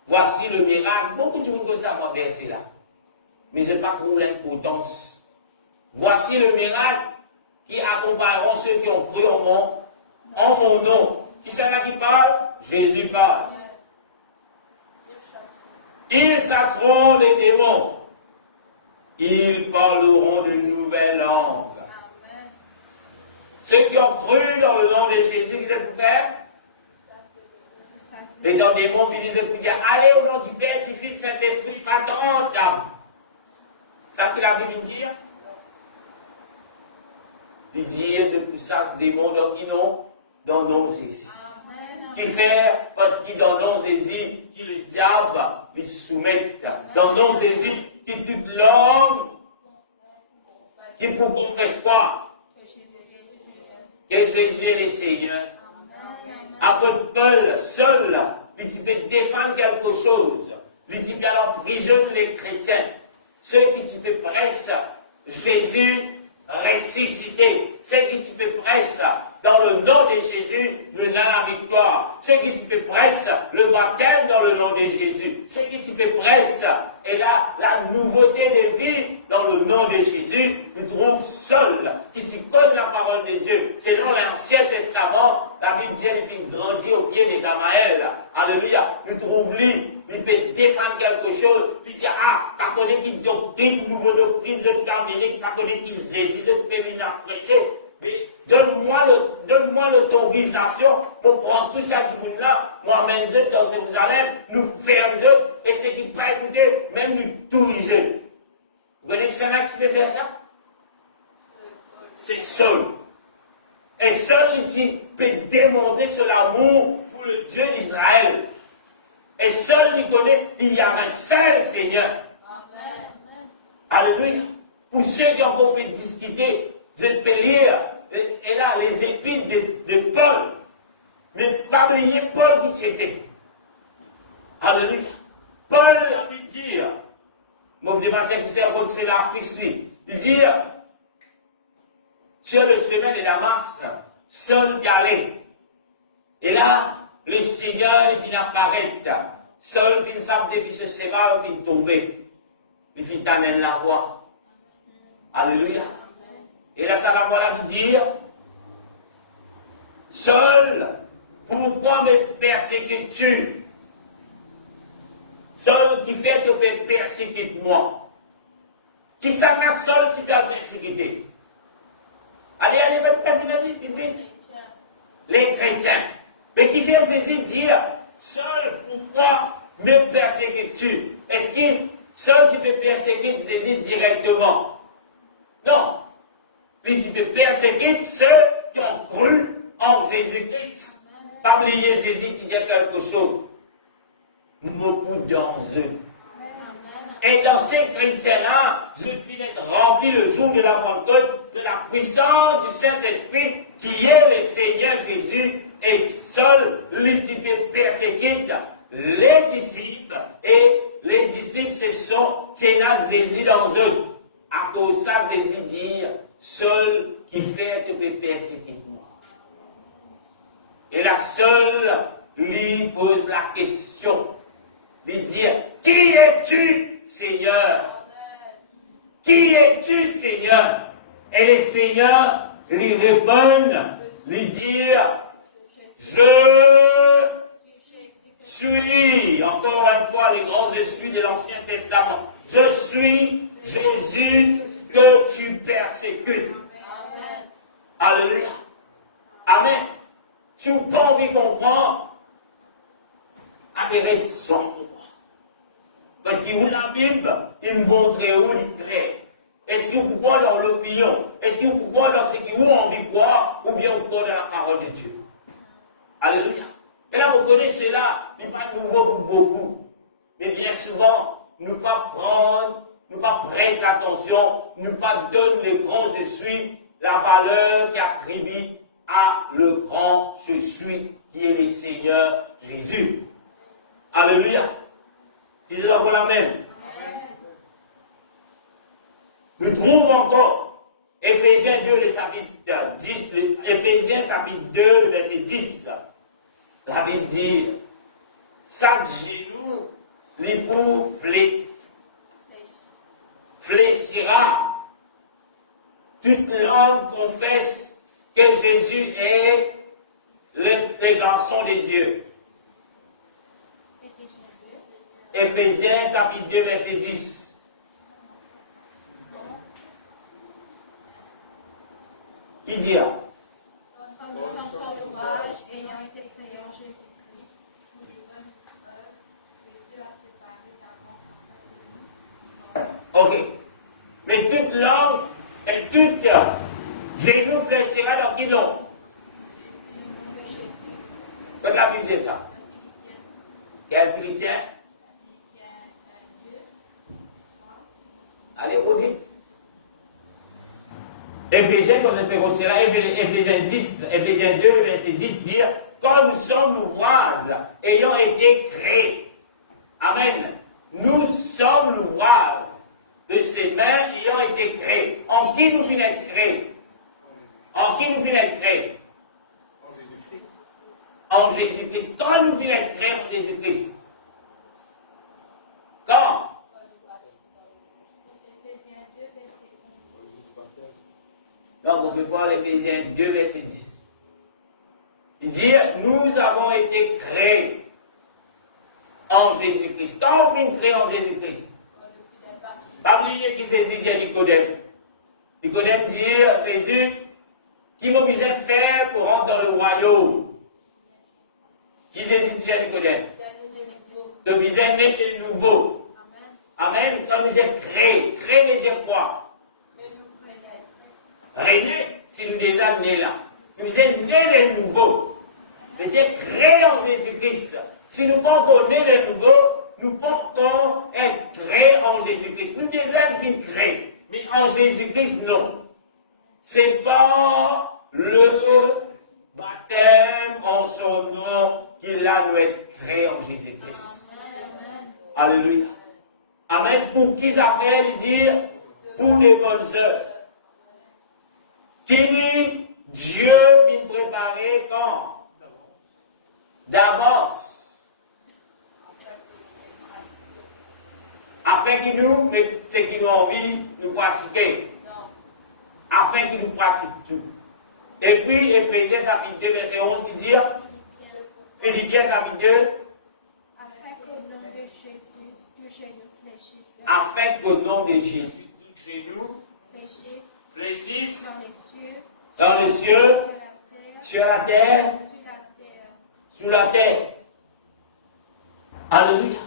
Voici le miracle. Beaucoup de gens comme ça, moi, verset là. Mais je n'ai pas trouvé l'importance. Voici le miracle qui accompagneront ceux qui ont cru en mon nom. Qui c'est là qui parle? Jésus parle. Ils chasseront les démons. Ils parleront de nouvelles langues. Ceux qui ont cru dans le nom de Jésus, qu'ils ont pu faire? Les démons, ils disaient, allez au nom du Père, du Fils, Saint-Esprit, va-t'en, dame. Ça que la Bible dit? Il dit, je puissance des démons dans nos Jésus. Qui fait, parce qu'il dans nos Jésus, qui le diable, il soumette. Dans nos Jésus, qui tue l'homme, qui pour confesse quoi? Que Jésus est le Seigneur. Apôtre Paul, seul, il peut défendre quelque chose. Il peut emprisonner les chrétiens. Ceux qui te pressent, Jésus ressuscité. Ceux qui te pressent, dans le nom de Jésus, nous donnons la victoire. Ceux qui te pressent, le baptême dans le nom de Jésus. Ceux qui te pressent, et là, la nouveauté de vie dans le nom de Jésus, nous trouvons seul, qui te connaît la parole de Dieu. Selon l'Ancien Testament, la Bible dit qu'il fait grandir au pied de Gamaël. Alléluia. Nous trouvons lui, il peut défendre quelque chose. Il dit, ah, tu connais qui doctrine, nouveau doctrine de terminer, tu connais qui Jésus, de féminin prêcher. Mais donne-moi l'autorisation pour prendre tout ça du monde-là, moi-même, je dans Jérusalem, nous fermer, et ce qui pas écouter, même nous touriser. Vous connaissez quelqu'un qui peut faire ça? C'est seul. Et seul ici peut démontrer sur l'amour pour le Dieu d'Israël. Et seul il connaît, il y a un seul Seigneur. Amen. Alléluia. Pour ceux qui ont encore pu discuter, je peux lire, et là, les épîtres de Paul. Mais pas oublier Paul qui c'était. Alléluia. Paul a pu dire, mon démarché qui c'est l'Afrique, il dit, sur le chemin de Damas, seul y aller. Et là, le Seigneur, il vient apparaître. Seul, il s'appelle depuis ce séval, il vient tomber. Il vient t'amener la voie. Alléluia. Et là, ça va voilà vous dire, seul, pourquoi me persécutes-tu? Seul qui fait que tu persécutes moi. Qui s'en seul qui t'a persécuté? Allez, vas-y, vite. Les chrétiens. Mais qui fait saisir dire, seul, pourquoi me persécutes-tu? Est-ce que seul tu peux persécuter saisir directement? Non. Puis tu peux persécuter ceux qui ont cru en Jésus-Christ. Pas oublier Jésus, tu dis quelque chose. Beaucoup dans eux. Et dans ces chrétiens-là, je finis d'être rempli le jour de la Pentecôte de la puissance du Saint-Esprit qui est le Seigneur Jésus et seul lui qui peut persécuter les disciples et les disciples ce sont qui ont Jésus dans eux. À cause de ça, Jésus dit, seul qui fait que peut persécuter moi. Et la seule lui pose la question de dire, qui es-tu, Seigneur? Qui es-tu, Seigneur? Et le Seigneur lui répond, lui dire, je suis, encore une fois, les grands je suis de l'Ancien Testament. Je suis Jésus que tu persécutes. Amen. Alléluia. Amen. Tu n'as pas envie de comprendre avec raison. Parce que la Bible, il montre où il crée. Est-ce que vous croyez dans l'opinion? Est-ce que vous croyez dans ce qui vous envie de croire? Ou bien vous croyez dans la parole de Dieu? Alléluia. Et là, vous connaissez cela, il n'est pas nouveau pour beaucoup. Mais bien souvent, nous ne pas prendre, nous pas prêter attention, nous pas donner le grand je suis, la valeur qui attribue à le grand je suis, qui est le Seigneur Jésus. Alléluia. Disons pour la même. Nous trouvons encore Éphésiens 2, le chapitre 10, Éphésiens chapitre 2, le verset 10. La Bible dit, chaque genou, l'époux fléchira. Toute langue confesse que Jésus est le garçon de Dieu. Éphésiens chapitre 2, verset 10. Qui dit? Comme nous sommes son ouvrage, ayant été créés en Jésus-Christ, pour les bonnes œuvres que Dieu a préparées d'avance. Ok. Mais toute langue et toute genou fléchira dans qui nom? Quand la Bible dit ça? Quel Philisien? Allez, on dit. Éphésiens, quand on fait cela, Éphésiens 10, Éphésiens 2, verset 10, dire, quand nous sommes l'ouvrage ayant été créés. Amen. Nous sommes l'ouvrage de ses mains ayant été créés. En qui nous venons être créés? En qui nous venons être créés? en Jésus-Christ. Quand nous voulons être créés en Jésus-Christ? Quand? Donc, on peut voir l'Éphésiens 2, verset 10. Il dit, nous avons été créés en Jésus-Christ. Quand on finit créé en Jésus-Christ, pas oublier qui saisit Nicodème. Nicodème dit, Jésus, qui m'a besoin de faire pour rentrer dans le royaume? Qui saisit Nicodème? De besoin de nouveau. Amen. Quand nous sommes créés, créés veut dire quoi? René, si nous déjà nés là. Nous sommes nés de nouveau. Veut dire créés en Jésus-Christ. Si nous pensons nés de nouveau, nous pensons être créés en Jésus-Christ. Nous déjà sommes créés. Mais en Jésus-Christ, non. C'est pas le baptême en son nom qu'il a nous être créés en Jésus-Christ. Alléluia. Amen. Pour qu'ils appellent dire pour les bonnes œuvres. Qui Dieu vient préparer quand? D'avance. Afin qu'il nous mette ce qu'il nous a envie de nous pratiquer. Afin qu'il nous pratique tout. Et puis, Éphésiens chapitre 2, verset 11 qui dit, Philippiens chapitre 2, afin qu'au nom de Jésus, tout genou fléchisse. afin qu'au nom de Jésus, tout genou Fléchisse fléchisse dans les cieux, dans les cieux, sur la terre, sur la terre, sous la terre. sous la terre. Alléluia.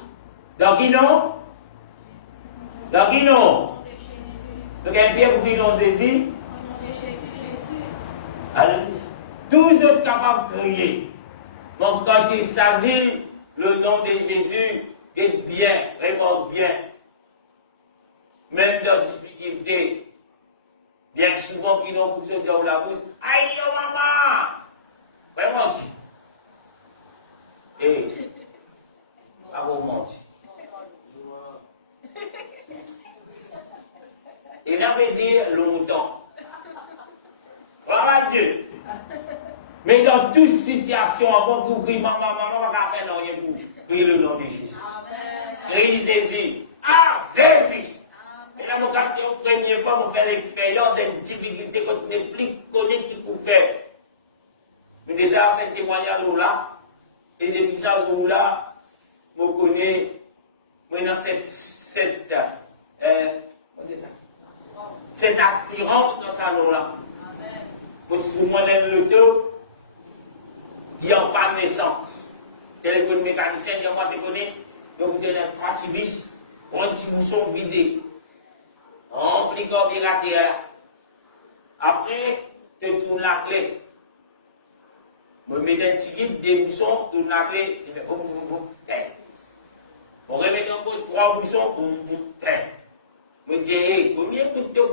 Dans qui nom? Dans qui nom? Au nom de Jésus. Donc, un bien pour qui nom Jésus? Au nom de Jésus. Alléluia. Tous êtes capables de crier. Donc, quand il s'agit le nom de Jésus, est bien, vraiment bien. Même dans la difficulté. Bien souvent, qui n'ont poussé dans la bouche. Aïe, yo, maman! Vraiment, et, pas vous mentir. Il avait dit longtemps. Gloire à Dieu. Mais dans toute situation, avant que vous criez, maman, maman, on va faire rien pour crier le nom de Jésus. Criez Jésus. Ah, Jésus! Et là, nous, quand on première fois, on fait l'expérience d'une difficulté qu'on n'est plus connu qui peut faire. Nous déjà fait témoignage là, et depuis ça jour-là, je connais, moi dans cette assurance dans sa nom-là. Pour moi, le taux, il n'y a pas de naissance. Téléphone mécanicien, il y a moi, tu connais, donc vous avez un praticus, un petit bouchon vidé. Rempli comme bilatéral. Après, tu tournes la clé. Je mets un petit vide, des bouchons, tourne la clé, et on remet encore 3 bouchons, je dis, hey, combien de temps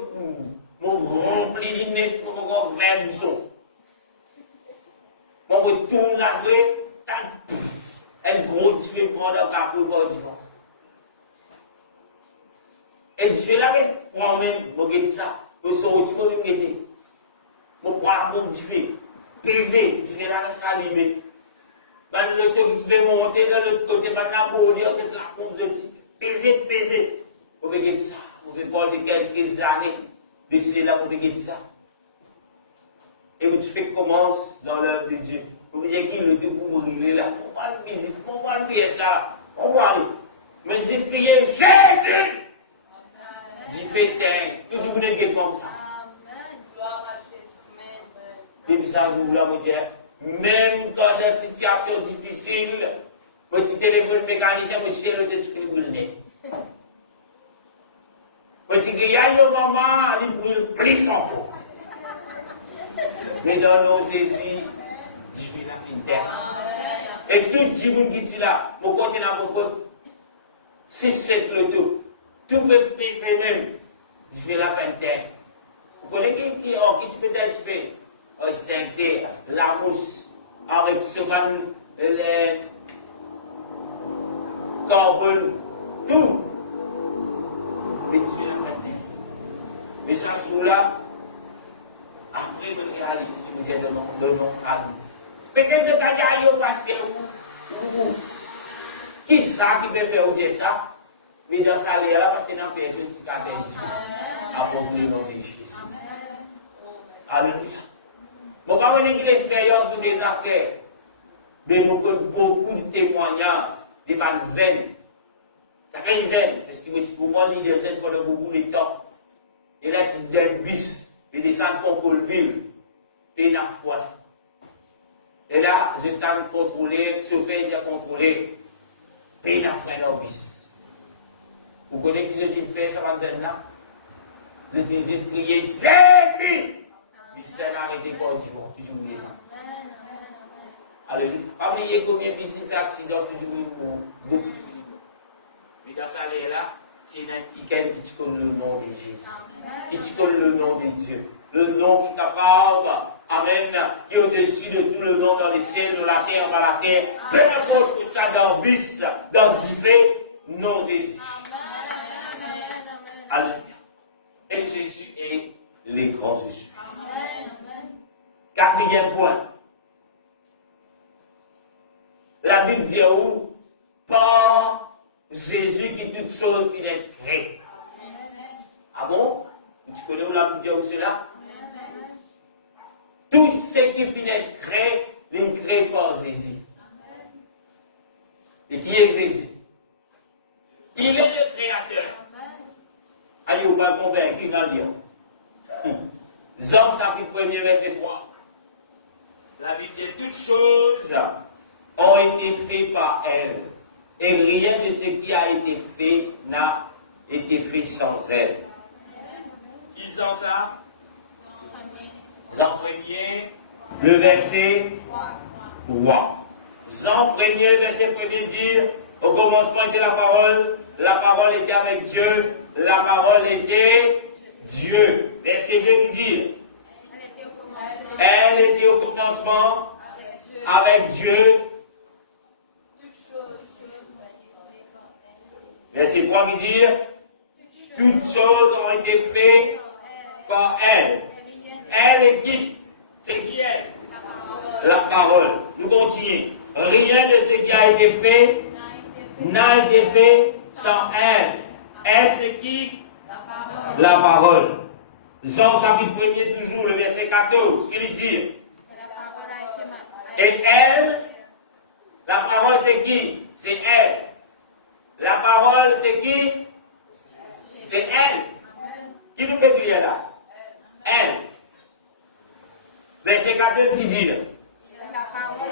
je remplis les nez pour avoir 20 bouchons? Je tourne la clé, un gros petit prendre le capot pour dire. Et je vais la reste moi-même, je vais ça, je vais sortir, je vais gagner. Je vais prendre mon petit peser, je vais la reste allumer. Je vais monter dans l'autre côté, je vais abonner, je vais la pompe de peser. Je vais gagner ça. Je vais prendre quelques années de cela pour gagner ça. Et vous faites commence dans l'œuvre de Dieu. Vous voyez qu'il le dit pour mourir là. On va le visiter, on va le faire ça. On va aller. Mais j'espère Jésus! J'y fais tout le monde est comme ça. Amen. Gloire à Jésus. Depuis ça, je voulais vous dire, même quand dans une situation difficile, petit téléphone mécanicien, je suis le téléphone brûlé. Petit grillage, maman, il brûle plus encore. Mais dans nos saisies, je fais la fin de terre. Et tout le monde qui est là, je continue à vous dire, c'est cette le tout. Tout peut peser même. Je fais la fin de terre. Vous connaissez qui peut-être fait extincter la mousse avec ce les carbone, tout. Mais je fais la fin de terre. Mais ça, jour-là, après, je réalise, si vous êtes de mon calme. Peut-être que quand il y a parce que qui ça qui peut faire dire ça? Mais dans ça, là, parce que dans personne qui va faire ici. Apporte le nom de Jésus. Alléluia. Bon, pas une expérience ou des affaires, mais beaucoup de témoignages, des bonnes zen. Ça fait une zen, parce que vous m'en des zen pendant beaucoup de temps. Et là, tu dans le bus, et descends pour Colville, et la foi. Et là, je t'ai contrôlé, chauffeur, il a contrôlé. Et la foi dans le bus. Vous connaissez qui je dis fait ça va là? Je dis prier, c'est il s'est arrêté quand tu vas, toujours oublier ça. Alléluia. Pas oublier combien de fait accident, toujours oublier. Mais dans ça, là, c'est un quelqu'un qui te connaît le nom de Jésus. Qui te connaît le nom de Dieu. Le nom qui est capable, amen, qui est au-dessus de tout le nom dans les ciels, dans la terre, dans la terre. Peu importe tout ça dans le bus, dans le fait, non Jésus. Alléluia. Et Jésus est les grands Jésus. Quatrième point. La Bible dit où? Par Jésus qui toute chose il est créé. Ah bon? Tu connais où la Bible dit où c'est là? Tout ce qui finit créé, il est créé par Jésus. Et qui est Jésus? Il est le créateur. Allez, vous pas convaincu dans le lire. Jean chapitre 1er, verset 3. La Bible dit toutes choses ont été faites par elle. Et rien de ce qui a été fait n'a été fait sans elle. Disons ça. Jean 1er, le verset 3. Jean 1er, le verset 1er dit, au commencement était la parole était avec Dieu, la parole était Dieu. Verset 2 qui dit, elle était au commencement avec Dieu. Verset 3 qui dit, toutes choses ont été faites par elle. Elle est qui? C'est qui elle? La parole. Nous continuons. Rien de ce qui a été fait n'a été fait sans elle. Elle, c'est qui? La parole. Jean chapitre 1er, toujours, le verset 14, qui lui dit? Et elle, la parole, c'est qui? C'est elle. La parole, c'est qui? C'est elle. Qui nous fait lire là? Elle. Verset 14 qui dit?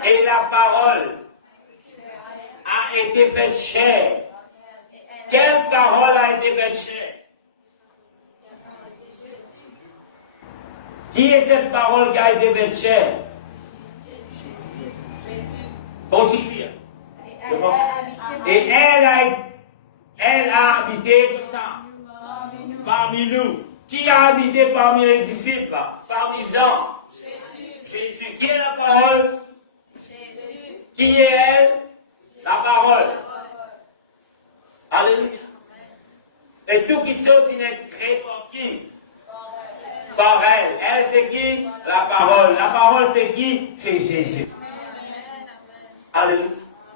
Et la parole a été faite chair. Quelle parole a été faite chair? Qui est cette parole qui a été faite chair? Continue. Et elle a habité comme ça. Parmi nous. Qui a habité parmi les disciples? Parmi Jean. Jésus. Qui est la parole? Jésus. Qui est elle? La parole. Alléluia. Et tout qui se finit créé par qui? Par elle. Elle, c'est qui? La parole. La parole, c'est qui? C'est Jésus. Alléluia.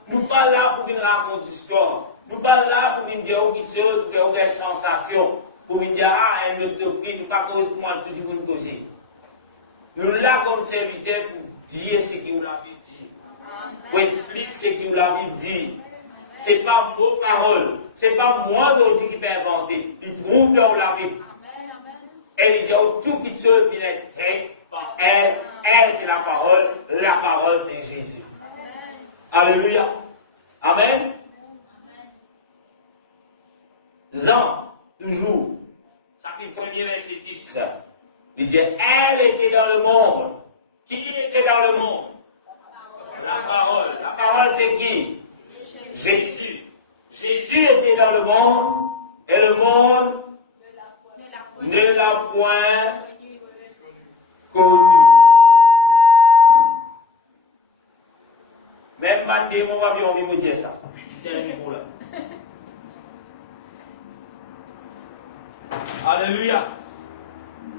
Nous ne sommes pas là pour une raconter d'histoire. Nous ne sommes pas là pour une dire quelque chose, pour faire une sensation. Pour une dire, ah, elle ne te prie, nous ne pas correspondre à tout le monde causer. Nous sommes là comme serviteurs pour dire ce que vous l'avez dit. Pour expliquer ce que vous l'avez dit. Ce n'est pas vos paroles. Ce n'est pas moi d'aujourd'hui qui peux inventer. Il trouve dans la Bible. Elle dit, tout qui se finit fait par elle. Elle, c'est la parole. La parole, c'est Jésus. Alléluia. Amen. Jean, toujours, chapitre 1er, verset 10. Il dit, elle était dans le monde. Qui était dans le monde? La parole. La parole, c'est qui? Jésus. Jésus était dans le monde, et le monde ne l'a point connu. Même Mandé, on va bien envie de me dire ça. C'est un niveau là. Alléluia.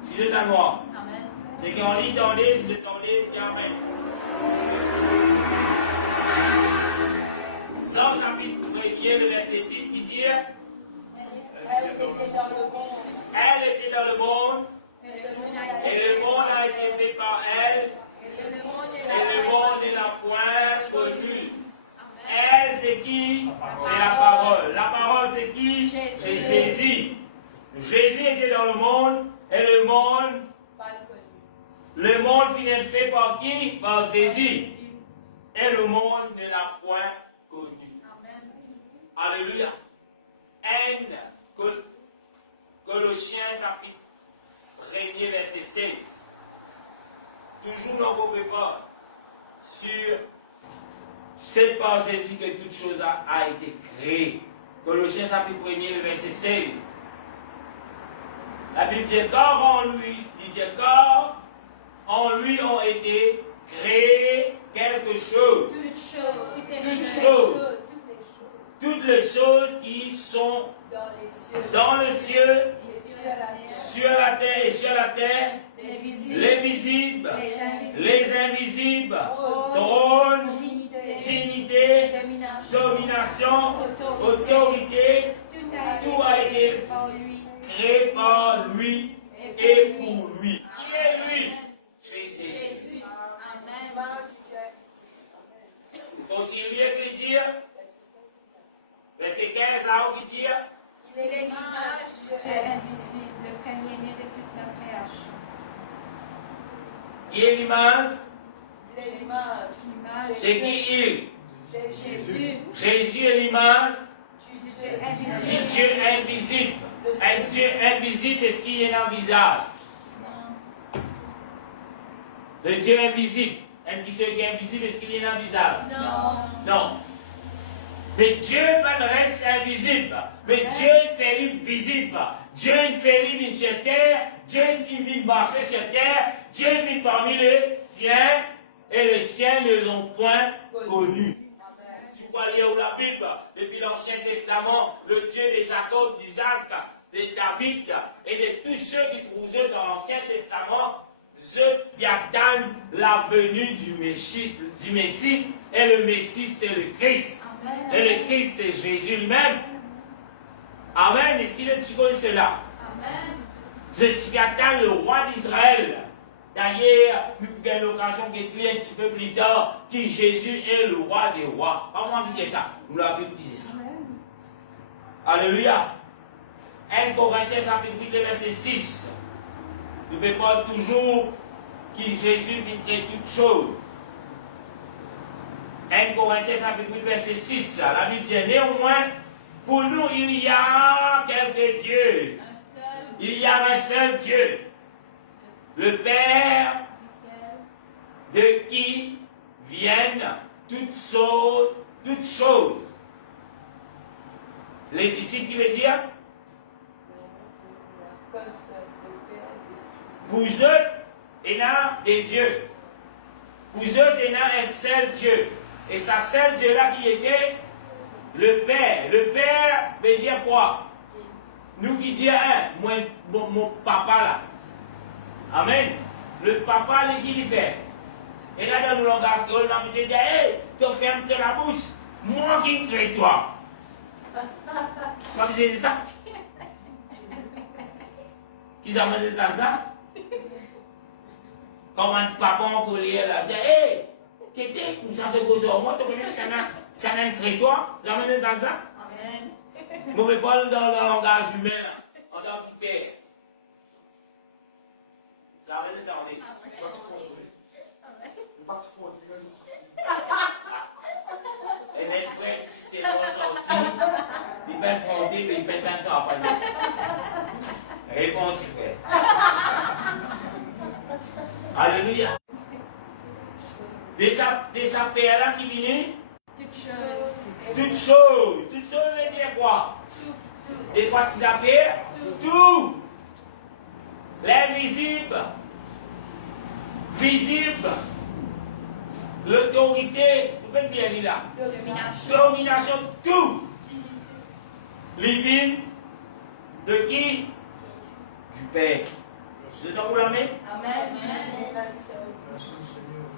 Si c'est à moi. Amen. C'est qu'on lit dans les, si c'est dans les, dis Amen. Jean chapitre 1er, le verset 10 qui dit Elle était dans le monde. elle était dans le monde Et le monde et le monde a été fait par elle Et le monde et le monde ne l'a point connu. Elle, c'est qui? C'est la parole. La parole, c'est qui? C'est Jésus. Jésus était dans le monde et le monde fut fait par qui? Par Jésus. Et le monde ne l'a point connu. Alléluia. Colossiens chapitre 1er verset 16. Toujours dans vos prépares sur c'est par Jésus que toute chose a été créée. Colossiens chapitre 1er, le verset 16. La Bible dit car en lui ont été créées quelque chose. Toutes les choses qui sont dans le ciel, sur la terre et sur la terre, les visibles, les invisibles, trône, dignité, domination, autorité, tout a été créé par lui et pour lui. Qui est lui? Jésus. Continuez à le dire. Verset 15, là où il dit Il est l'image de Dieu invisible, le premier-né de toute la création. qui est l'image? L'image C'est qui il? Jésus, Jésus est l'image du Dieu du invisible. Dieu invisible. Un Dieu invisible, est-ce qu'il y a un visage? Non. Le Dieu invisible. Un Dieu qui est invisible, est-ce qu'il y a un visage? Non. Non. Mais Dieu ne reste invisible. Mais Dieu fait lui visible. Dieu fait lui sur terre. Dieu vit marcher sur terre. Dieu vit parmi les siens. Et les siens ne l'ont point connu. Tu peux lire la Bible depuis l'Ancien Testament, le Dieu des Jacob, d'Isaac, de David et de tous ceux qui trouvent dans l'Ancien Testament, ceux qui attendent la venue du Messie. Et le Messie, c'est le Christ. Amen. Et le Christ, c'est Jésus lui-même. Amen. Est-ce que tu connais cela? Amen. C'est qui attend le roi d'Israël. D'ailleurs, nous avons l'occasion de lire un petit peu plus tard que Jésus est le roi des rois. Comment on dit ça? Nous l'avons dit ça. Alléluia. 1 Corinthiens chapitre 8, verset 6. Nous ne pouvons pas toujours que Jésus vit créer toutes choses. 1 Corinthiens chapitre 8, verset 6. La Bible dit néanmoins, pour nous, il y a quelques dieux. Il y a un seul Dieu. Le Père, de qui viennent toutes choses. Les disciples, qui veut dire? Pour eux, il y a des dieux. Pour eux, il y a un seul Dieu. Et ce seul Dieu-là qui était le Père. Le Père veut dire quoi? Nous qui disons mon papa là. Amen. Le papa, lui, qui fait? Et là, dans le langage, on a dit, hey, tu fermes la bouche. Moi qui crée toi. Pas que j'ai dit ça? Qui s'en met dans ça? Comme un papa en collier là, dit, hey, qui était comme ça de cause moi, tu connais ça n'a crée toi? Vous en mettez dans ça? Amen. Vous ne pas dans le langage humain là, en tant que père. Ça va être dans les. Et les frères qui étaient sortis, ils peuvent fonder, mais ils peuvent danser en palais. Réponds, frère. Alléluia. De sa paix-là qui vient, toutes choses veut dire quoi? Des trois petites affaires, tout. L'invisible, visible, l'autorité, vous faites bien dit là. Domination, tout. Living, de qui? Du Père. Je t'en vous la main? Amen.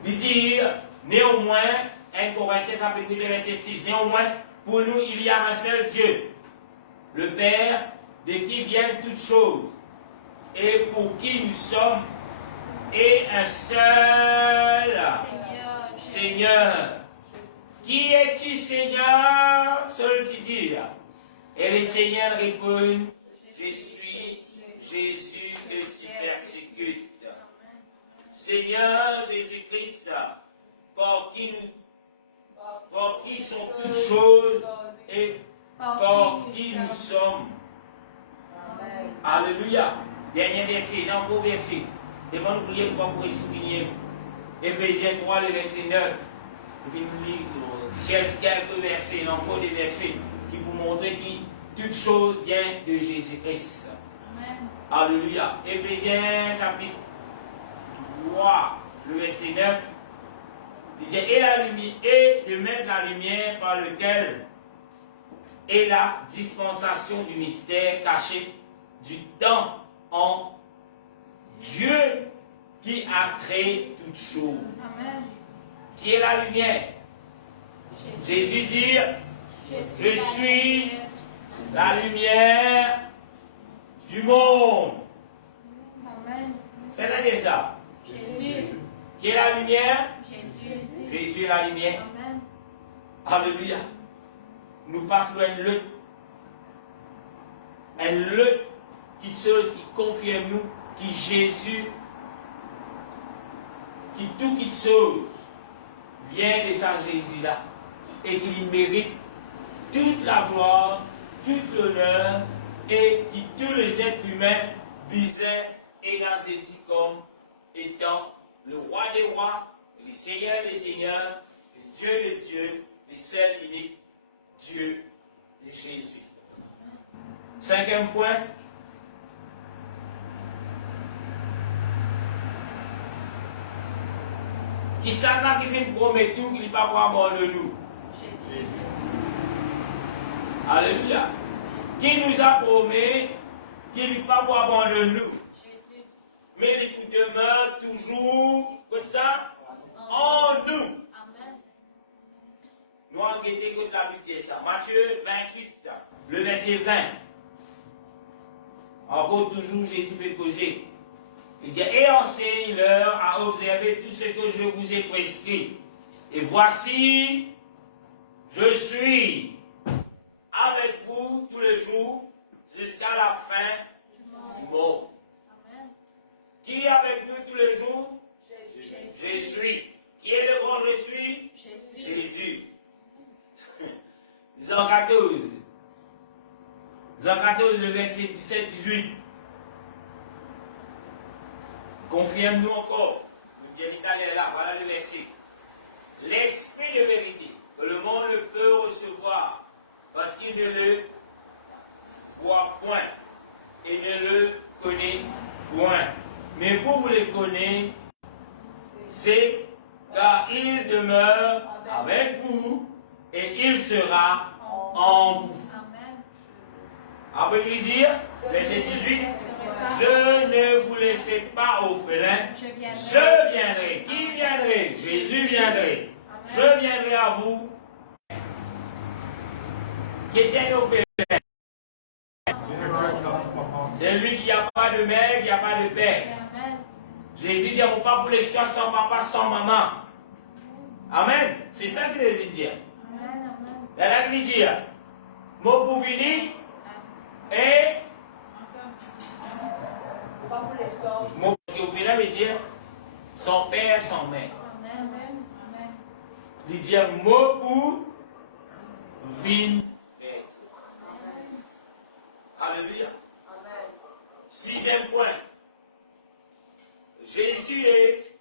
Il dit, néanmoins, 1 Corinthiens chapitre 8, verset 6. Néanmoins, pour nous, il y a un seul Dieu, le Père, de qui viennent toutes choses, et pour qui nous sommes, et un seul Seigneur. Qui es-tu, Seigneur? Seul tu dis. Et les Seigneurs répondent, je suis Jésus que tu persécutes. Seigneur Jésus-Christ, pour qui sont toutes choses et pour qui nous sommes. Alléluia. Dernier verset, non, beau verset. Devant nous prier pour finir. Éphésiens 3, le verset 9. Je vais nous lire quelques versets, encore des versets qui vous montrent que toute chose vient de Jésus-Christ. Alléluia. Éphésiens chapitre 3, le verset 9. Il dit, et la lumière, et de mettre la lumière par lequel est la dispensation du mystère caché du temps en Dieu qui a créé toutes choses. Amen. Qui est la lumière? Jésus dit, je suis la lumière du monde. Amen. C'est-à-dire ça. Jésus. Qui est la lumière? Jésus. Jésus est la lumière. Amen. Alléluia. Nous passons un lutte qui confirme nous que Jésus, qui tout qui chose vient de sa Jésus-là et qu'il mérite toute la gloire, tout l'honneur et que tous les êtres humains visaient et dans Jésus comme étant le roi des rois, le Seigneur des seigneurs, le Dieu des dieux, le seul unique Dieu de Jésus. Cinquième point. Qui Satan qui fait promettre tout, il n'est pas pour avoir de nous. Jésus. Alléluia. Qui nous a promis qu'il n'est pas pour avoir de nous. Jésus. Mais il demeure toujours, comme ça, en nous. Amen. Nous avons été contre la lutte ça. Matthieu 28, le verset 20. Encore toujours, Jésus peut causer. Il dit, et enseigne-leur à observer tout ce que je vous ai prescrit. Et voici, je suis avec vous tous les jours jusqu'à la fin du monde. Amen. Qui est avec nous tous les jours? Jésus. Je suis. Qui est le grand je suis? Jésus. Jésus. Jean 14. Jean 14, le verset 17-18. Confirme-nous encore. Nous disons l'italien là, voilà le verset. L'esprit de vérité, que le monde ne peut recevoir parce qu'il ne le voit point et ne le connaît point. Mais vous le connaissez, c'est car il demeure avec vous et il sera en vous. Amen. Après lui dire, verset 18, je ne vous laisserai pas orphelin, je viendrai. Qui viendrait? Jésus viendrait. Je viendrai à vous. Qui était orphelin? C'est lui qui n'a pas de mère, qui n'a pas de père. Amen. Jésus dit à mon papa pour l'histoire sans papa, sans maman. Amen. C'est ça qu'il veut dire. Amen. Amen. Elle a dit dire, mon pour venir et Pas pour les scores. mon au final veut dire son père, son mère. Amen. Amen. Il dit mot pour vin. Alléluia. Amen. Sixième point. Jésus est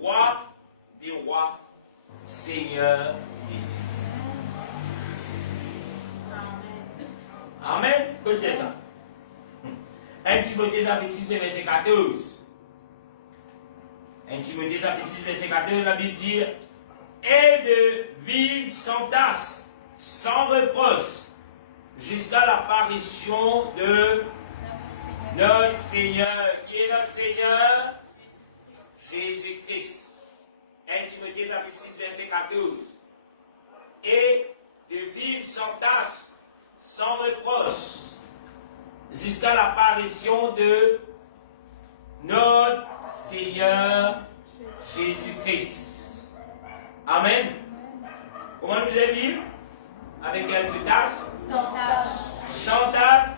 roi des rois, Seigneur des seigneurs. Amen. Écoutez ça. 1 Timothée chapitre 6 verset 14. 1 Timothée chapitre 6 verset 14, la Bible dit, et de vivre sans tasse, sans reproche, jusqu'à l'apparition de notre Seigneur. Qui est notre Seigneur? Jésus-Christ. 1 1 Timothée chapitre 6, verset 14. Et de vivre sans tâche, sans reproche, jusqu'à l'apparition de notre Seigneur Jésus-Christ. Amen. Comment nous allons vivre? Avec quelques tâches, Sans tâche. sans tâche,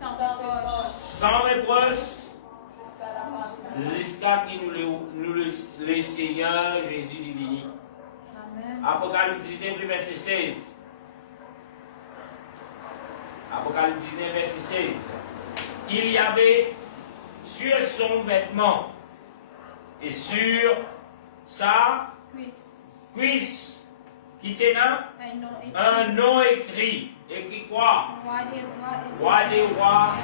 Sans reproche. sans reproche, Jusqu'à l'apparition. jusqu'à ce que le Seigneur Jésus divine. Amen. Apocalypse 19, verset 16. Apocalypse 19, verset 16. Il y avait sur son vêtement et sur sa cuisse, qui tient là, un nom écrit. Écrit quoi? Roi des rois,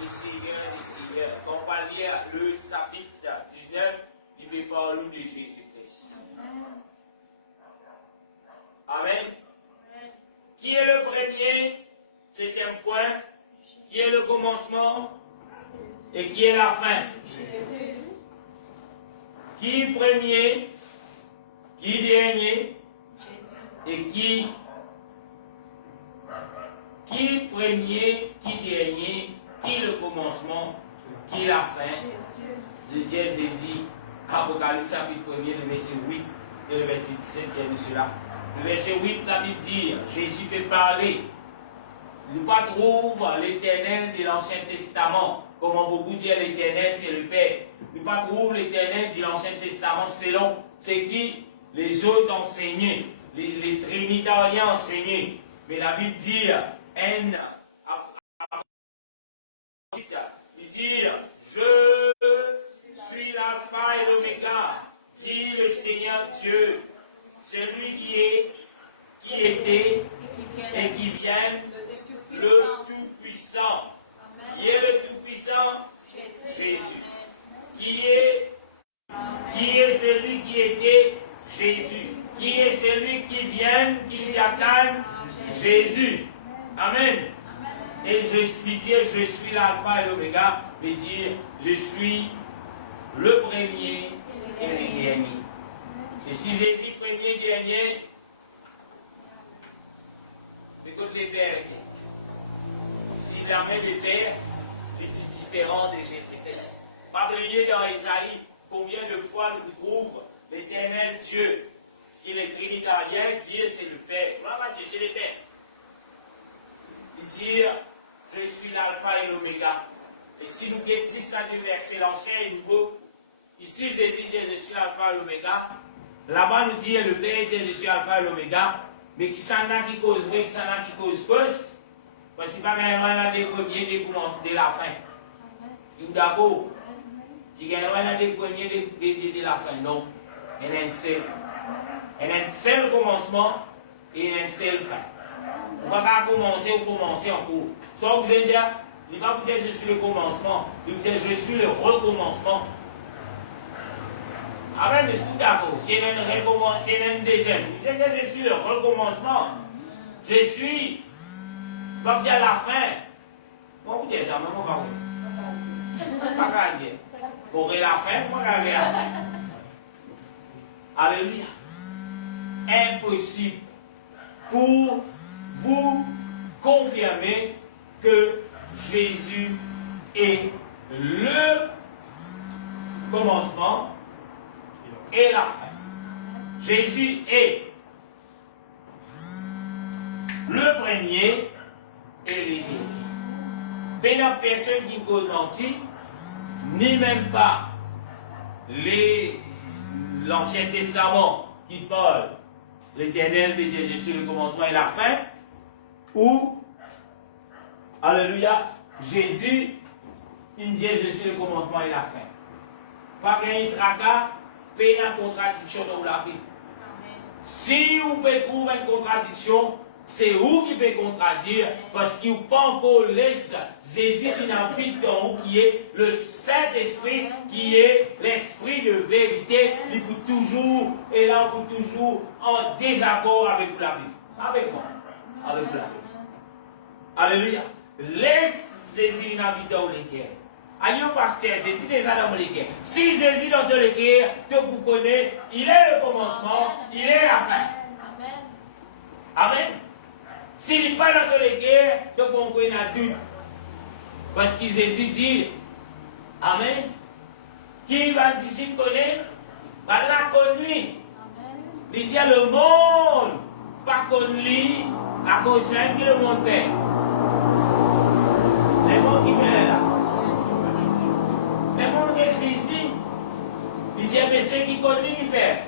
le Seigneur des seigneurs. On va lire le chapitre 19 du parole de Jésus-Christ. Amen. Qui est le premier? 7e point. Qui est le commencement? Et qui est la fin? Jésus. Qui premier? Qui dernier? Jésus. Et qui premier? Qui dernier? Qui le commencement? Qui la fin? Jésus. De Jésus. Apocalypse chapitre 1er, le verset 8 et le verset 17 qui est de cela. Le verset 8, la Bible dit, Jésus peut parler. Il ne pas trouve l'Éternel de l'Ancien Testament. Comment beaucoup disent l'Éternel, c'est le Père. Il ne pas trouve l'Éternel de l'Ancien Testament selon ce qui les autres enseignaient, les trinitariens enseignaient. Mais la Bible dit, il dit, je suis l'alpha et l'oméga, dit le Seigneur Dieu, celui qui était et qui vient, le Tout-Puissant. Qui est le Tout-Puissant? Jésus. Qui est celui qui était? Jésus. Qui est celui qui vient, qui attend? Jésus. Amen. Et je suis dire, je suis l'alpha et l'oméga, veut dire, je suis le premier et le dernier. Et si Jésus premier et dernier, écoute les pères. Si la main des pères est différente de Jésus-Christ. Pas oublier dans Isaïe combien de fois nous trouvons l'éternel Dieu, qui est trinitarien, Dieu c'est le Père. Voilà, Dieu c'est le Père. Il dit, je suis l'alpha et l'oméga. Et si nous disons ça du verset l'ancien et nouveau, ici Jésus dit, je suis l'alpha et l'oméga. Là-bas nous dit, le Père dit, je suis l'alpha et l'oméga. Mais qui s'en a qui cause vrai, qui s'en a qui cause fausse. Parce qu'il n'y a pas vraiment des premiers des commencements de la fin. Vous d'accord? Il y a des premiers de la fin. Non. Il y a un seul. Il y a un seul commencement et il y a un seul fin. On ne va pas commencer ou commencer en cours. Soit vous allez dire, il ne va pas vous dire je suis le commencement, il va vous dire je suis le recommencement. Amen, je suis d'accord. Si il y a un recommencement, si il y a un deuxième, vous allez dire je suis le recommencement. Je suis. Pas bien la fin. Moi, vous dites ça, mais moi, pas qu'à dire. Pour la fin, moi, qu'à dire. Alléluia. Impossible pour vous confirmer que Jésus est le commencement et la fin. Jésus est le premier et le dernier. Pénal personne qui cause mentir, ni même pas l'Ancien Testament qui parle l'Éternel de Dieu, je suis le commencement et la fin, ou, alléluia, Jésus, il dit je suis le commencement et la fin. Pas gagner tracas, pénal contradiction dans la Bible. Si vous pouvez trouver une contradiction, c'est vous qui pouvez contredire parce qu'il n'y a pas encore laisse Jésus qui n'habite dans vous, qui est le Saint-Esprit, qui est l'Esprit de vérité, il peut toujours, et là on peut toujours en désaccord avec vous la Bible. Avec moi. Avec la Bible. Alléluia. Laisse Jésus qui n'habite dans les cœurs. Aïe, pasteur, Jésus déjà dans le cœur. Si Jésus dans le cœur, que vous connaissez, il est le commencement, il est la fin. Amen. Amen. S'il n'est pas dans le cœur, que vous connaissez un doute. Parce que Jésus dit, Amen. Qui va disciple connaître, va la connaître. Il dit à le monde, pas connaître, à cause de que le monde fait. Les mondes qui viennent là. Les mondes qui est fils, il dit, mais ceux qui connaissent, qui fait.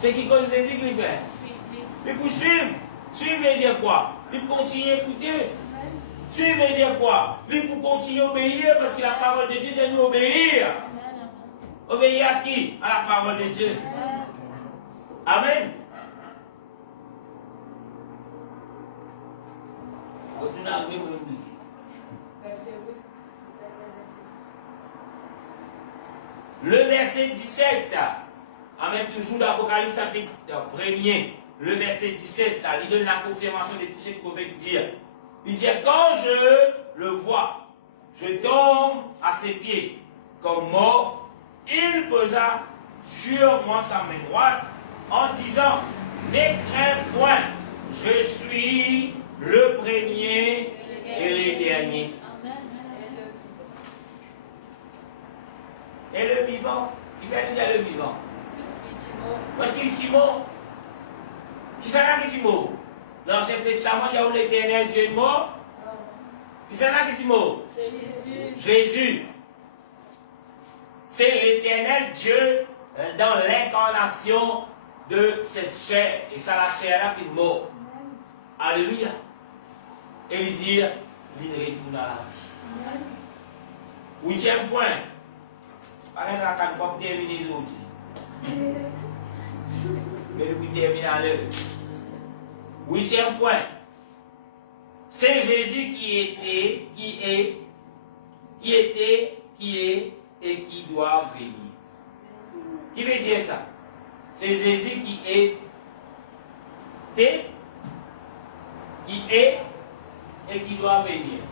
Ceux qui connaissent Jésus, qui fait. Mais pour suivre, suivre veut dire quoi? Il continue à écouter. Suivre veut dire quoi? Il pour continuer à obéir parce que la parole de Dieu doit nous obéir. Obéir à qui? À la parole de Dieu. Amen. Le verset 17, Amen, toujours l'Apocalypse chapitre 1er, le verset 17, il donne la confirmation de tout ce qu'on veut dire. Il dit, quand je le vois, je tombe à ses pieds comme mort. Il posa sur moi sa main droite en disant, ne crains point, je suis le premier et le dernier. Et le vivant, il fait déjà le vivant. Parce qu'il est mort. Qui s'en a qui est mort? Dans l'Ancien Testament, il y a où l'Éternel Dieu est mort. Qui s'en a qui est mort? Jésus. C'est l'Éternel Dieu dans l'incarnation de cette chair. Et ça, la chair a fait mort. Alléluia. Et il dit, il retourne à la vie. Huitième point. Allez, là, quand on termine les autres. Mais vous terminez à l'heure. Huitième point. C'est Jésus qui était, qui est et qui doit venir. Qui veut dire ça? C'est Jésus qui est, et qui doit venir.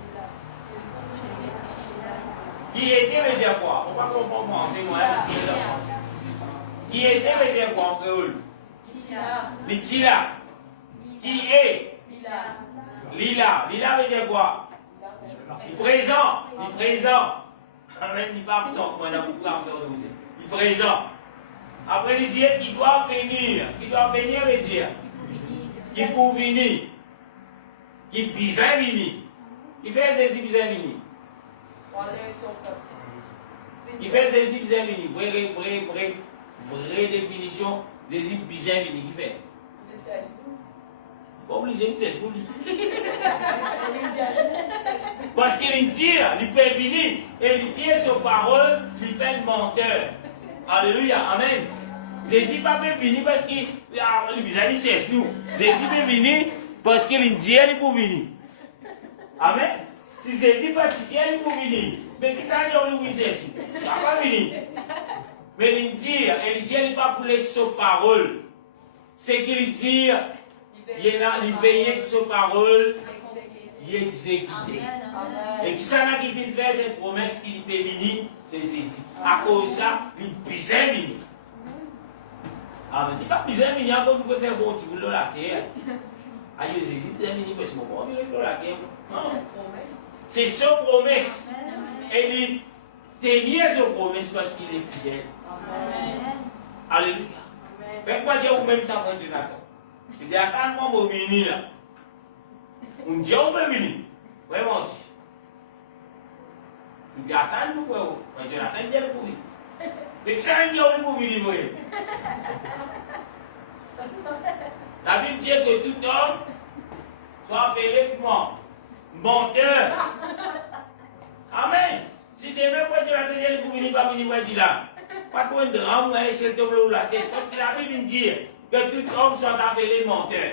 Qui était veut dire quoi? On va comprendre, c'est moi. Qui était veut dire quoi en créole? Litila. Qui est? Lila. Lila veut dire quoi? Il présent. Il présent. Amen, il n'est pas absent. Moi, il est présent. Après, il dit qu'il doit venir. Qui doit venir veut dire? Qui pour venir. Qui bizarre venir. Qui fait Jésus bizarre venir. Qui fait Jésus bizarre venir. Vraie définition. Jésus bizarre venir. Qui fait? Bon, les amis, c'est ce qu'on dit. Parce qu'il dit, il peut venir. Et il tient sur parole, il fait menteur. Alléluia, amen. Jésus pas peut venir parce qu'il bizarre, c'est nous. Jésus peut venir parce qu'il dit, il peut venir. Amen. Si Jésus pas dit, il peut venir. Mais qui t'a dit, on lui dit, il ne va pas venir. Mais il dit, il n'est pas pour les sur parole. C'est qu'il dit, il est là, il veille sur parole, il exécute. Et qui ça qui vient faire cette promesse qu'il peut venir, c'est Jésus. À cause de ça, il bizarre venir. Amen. Il n'est pas bizarre venir, encore vous pouvez faire bon petit bout de la terre. Aïe, Jésus, bizarre venir, parce que mon bon, il est dans la terre. Non. C'est sa promesse. Et il tenir sa promesse parce qu'il est fidèle. Alléluia. Faites-moi dire vous-même ça, frère Jonathan. Il dit, attends-moi, mon venir là. On dit, on peut venir. Vraiment dit. Il dit, attends-nous, frère Jonathan, il dit, pour venir. Mais ça, il dit, on peut venir, frère. La Bible dit que tout homme soit appelé menteur. Amen. Si demain, frère Jonathan, il dit, pour venir, pas venir, il dit là. Pas trop de drame, mais chez le tableau la tête. Parce que la Bible dit que tout homme soit appelé menteur.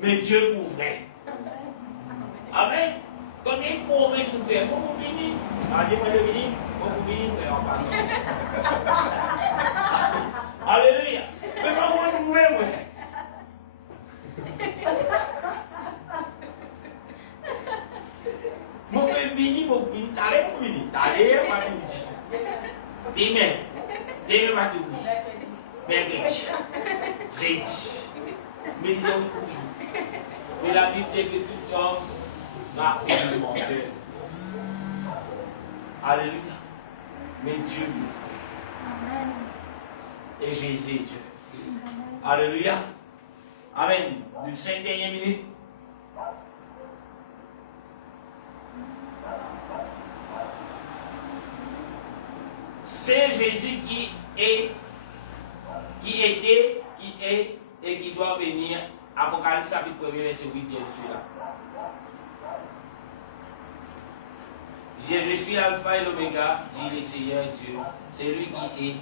Mais Dieu pour vrai. Amen. Quand il y a une promesse pour faire, bon, vous venez. Dis-moi de venir. Bon, vous venez, frère, en passant. Alléluia. Mais pas vous retrouver, moi. Mon frère, veut venir, vous venez, t'allez pour venir. T'allez, pas tout dire. Demain, pas tout dire. Mercredi. Jeudi. Mais disons pour venir. Mais la Bible dit que tout homme va alimenter. Alléluia. Mais Dieu nous fait. Amen. Et Jésus est Dieu. Alléluia. Amen. D'une 5 dernières minutes. C'est Jésus qui est, qui était, qui est et qui doit venir. Apocalypse chapitre 1, verset 8, bien celui-là. Je suis l'alpha et l'oméga, dit le Seigneur Dieu. C'est lui qui est,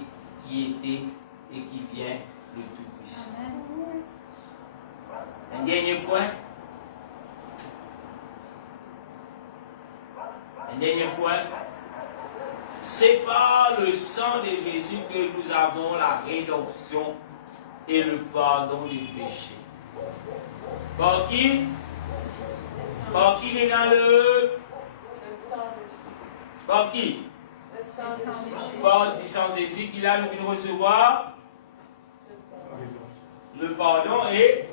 qui était et qui vient, le Tout-Puissant. Un dernier point. Un dernier point. C'est par le sang de Jésus que nous avons la rédemption et le pardon des péchés. Par qui? Par qui est dans le... Par qui? Par du sang de Jésus qu'il a nous recevoir le pardon et...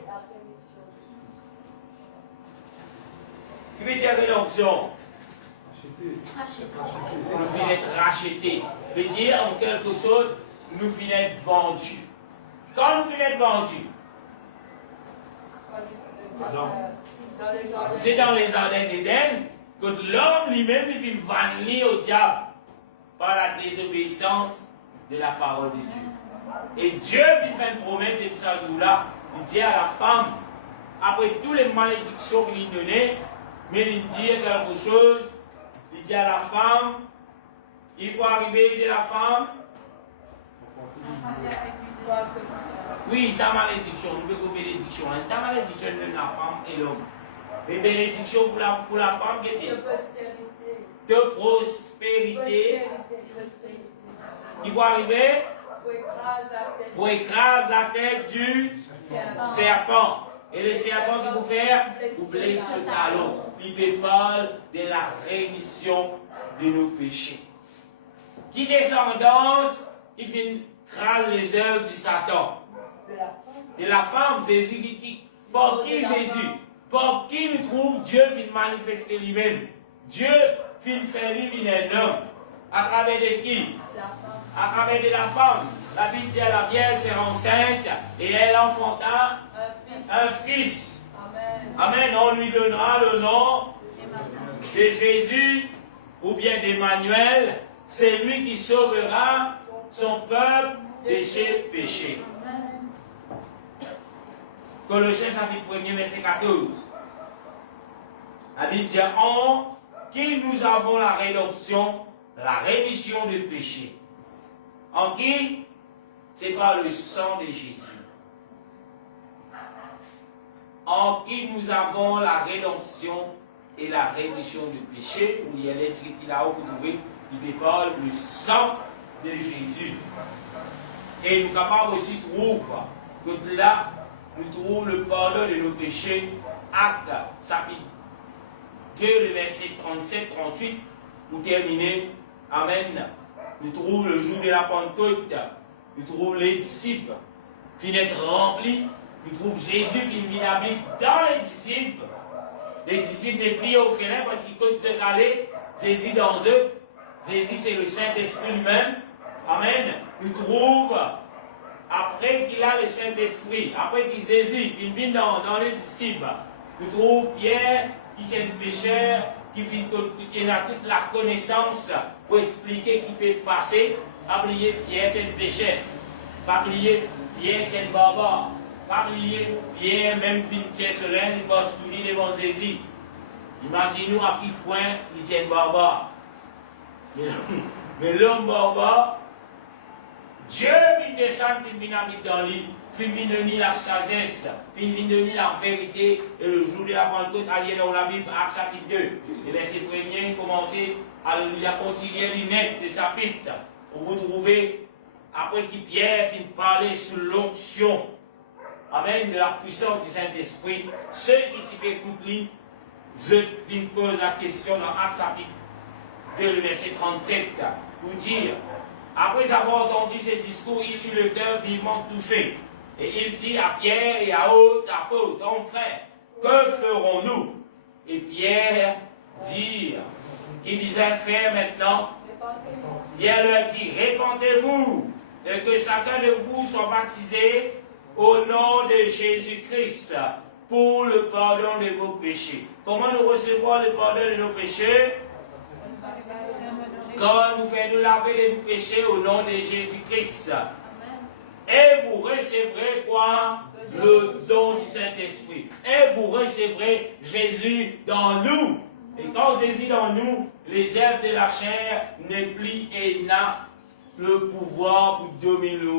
Qui veut dire rédemption? Nous finissons d'être rachetés. Veut dire en quelque chose, nous finissons d'être vendus. Quand nous finissons d'être vendus, c'est dans les jardins d'Éden que l'homme lui-même il finit vanner au diable par la désobéissance de la parole de Dieu. Et Dieu lui fait une promesse depuis ce jour-là, il dit à la femme, après toutes les malédictions qu'il lui donnait, mais il dit quelque chose. Il dit à la femme, il va arriver, il dit à la femme. Oui, sa malédiction, nous pouvons bénédiction. Ta malédiction de la femme et l'homme. Mais bénédiction pour la femme qui était de prospérité. Il va arriver pour écraser la tête du serpent. Et le serpent qui vous fait, vous blessez ce talon. Il parle de la rémission de nos péchés. Qui descendance, il vient craser les œuvres du Satan. De la femme, Jésus qui, par qui Jésus, par qui nous trouve Dieu vient manifester lui-même. Dieu vient faire lui un homme. À travers de qui? À travers de la femme. La Bible dit à la Vierge s'est enceinte et elle enfanta un fils. Amen. On lui donnera le nom de Jésus ou bien d'Emmanuel. C'est lui qui sauvera son peuple de ses péchés. Colossiens chapitre 1er verset 14. La Bible dit en qui nous avons la rédemption, la rémission du péché. En qui? C'est par le sang de Jésus. En qui nous avons la rédemption et la rémission du péché. Où il y a l'écrit qu'il a trouvé, il parle le sang de Jésus. Et nous sommes capables aussi de trouver que là, nous trouvons le pardon de nos péchés. Acte, chapitre 2, le verset 37-38, pour terminer. Amen. Nous trouvons le jour de la Pentecôte. Nous trouvons les disciples qui sont remplis. Nous trouvons Jésus qui habite dans les disciples. Les disciples ne plient au félin parce qu'ils comptent se caler. Jésus dans eux. Jésus, c'est le Saint-Esprit lui-même. Amen. Nous trouvons, après qu'il a le Saint-Esprit, après qu'il Jésus, il vient dans les disciples, nous trouvons Pierre qui est un pécheur, qui a toute la connaissance pour expliquer qui peut passer. Pas oublier Pierre c'est un pécheur. Pas oublier Pierre c'est un barbare. Pas oublier Pierre, même Pierre Solène, il va se tourner devant Jésus. Imaginez-nous à quel point il est un barbare. Mais l'homme barbare, Dieu vient descendre, il vient habiter dans lui, il vient donner la sagesse, il vient donner la vérité. Et le jour de la Pentecôte, allié dans la Bible, Acte chapitre 2, le verset 1er, commencer, alléluia, continuer l'inette de sa Bible. Vous trouvez, après que Pierre vient parler sur l'onction, amen, de la puissance du Saint-Esprit, ceux qui écoutent lui, je vous pose la question dans Actes chapitre 2, le verset 37, pour dire, après avoir entendu ce discours, il eut le cœur vivement touché. Et il dit à Pierre et à autres apôtres, enfin, que ferons-nous? Et Pierre dit, qui disait faire maintenant, Pierre leur dit, répandez-vous et que chacun de vous soit baptisé au nom de Jésus-Christ pour le pardon de vos péchés. Comment nous recevons le pardon de nos péchés? Quand nous faisons nous laver de nos péchés au nom de Jésus-Christ. Et vous recevrez quoi? Le don du Saint-Esprit. Et vous recevrez Jésus dans nous. Et quand Jésus dans nous, les œuvres de la chair ne plient et n'a le pouvoir pour dominer le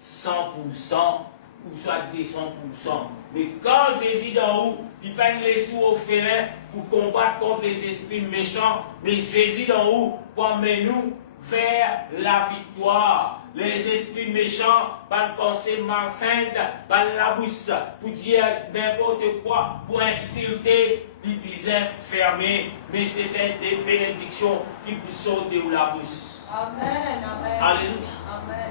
100% ou soit 200%. Mais quand Jésus dans nous, il peine les sous au félin pour combattre contre les esprits méchants. Mais Jésus dans nous, pour amener nous vers la victoire. Les esprits méchants, par pensée malsaine, par la bouche, pour dire n'importe quoi, pour insulter, les bisins fermés, mais c'était des bénédictions qui vous sautent de la bouche. Amen, amen. Alléluia. Amen.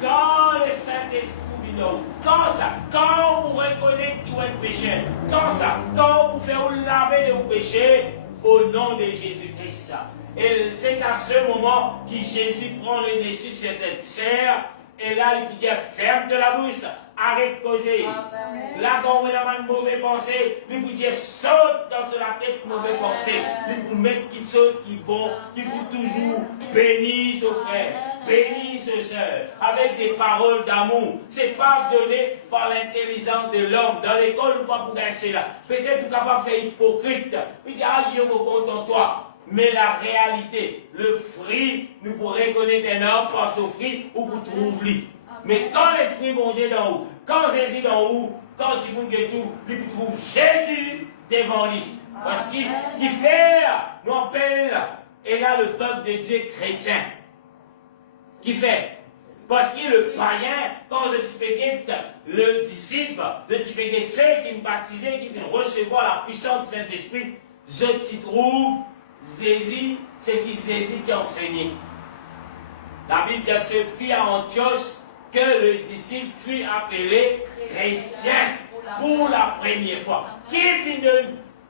Quand le Saint-Esprit vient, quand vous reconnaissez tout votre péché, quand vous faites vous laver de vos péchés au nom de Jésus-Christ. Et c'est à ce moment que Jésus prend le dessus sur cette chair, et là il dit ferme de la bouche, arrête de causer. Là quand vous avez une mauvaise pensée, il vous dit saute dans la tête mauvaise pensée, il vous met quelque chose qui est bon, qui vous toujours bénisse aux frères, bénisse aux sœurs, avec des paroles d'amour. C'est pas donné par l'intelligence de l'homme. Dans l'école, nous pas pour gagner là. Peut-être vous capable de faire hypocrite. Il dit ah Dieu me compte en toi. Mais la réalité, le fruit, nous pourrons reconnaître un homme par son fruit ou vous trouver. Mais quand l'Esprit bon Dieu dans vous, quand Jésus dans vous, quand tu vous tout, il vous trouve Jésus devant lui. Parce qu'il fait, nous appelle, et là le peuple de Dieu chrétien. Qui fait? Parce que le païen, quand je dis le disciple, je dis ceux qui me baptisaient, qui vont recevoir la puissance du Saint-Esprit, je t'y trouve. Jésus, c'est qui Jésus t'a enseigné. La Bible dit à ce fut à Antioche que le disciple fut appelé chrétien pour la première fois. Qui finit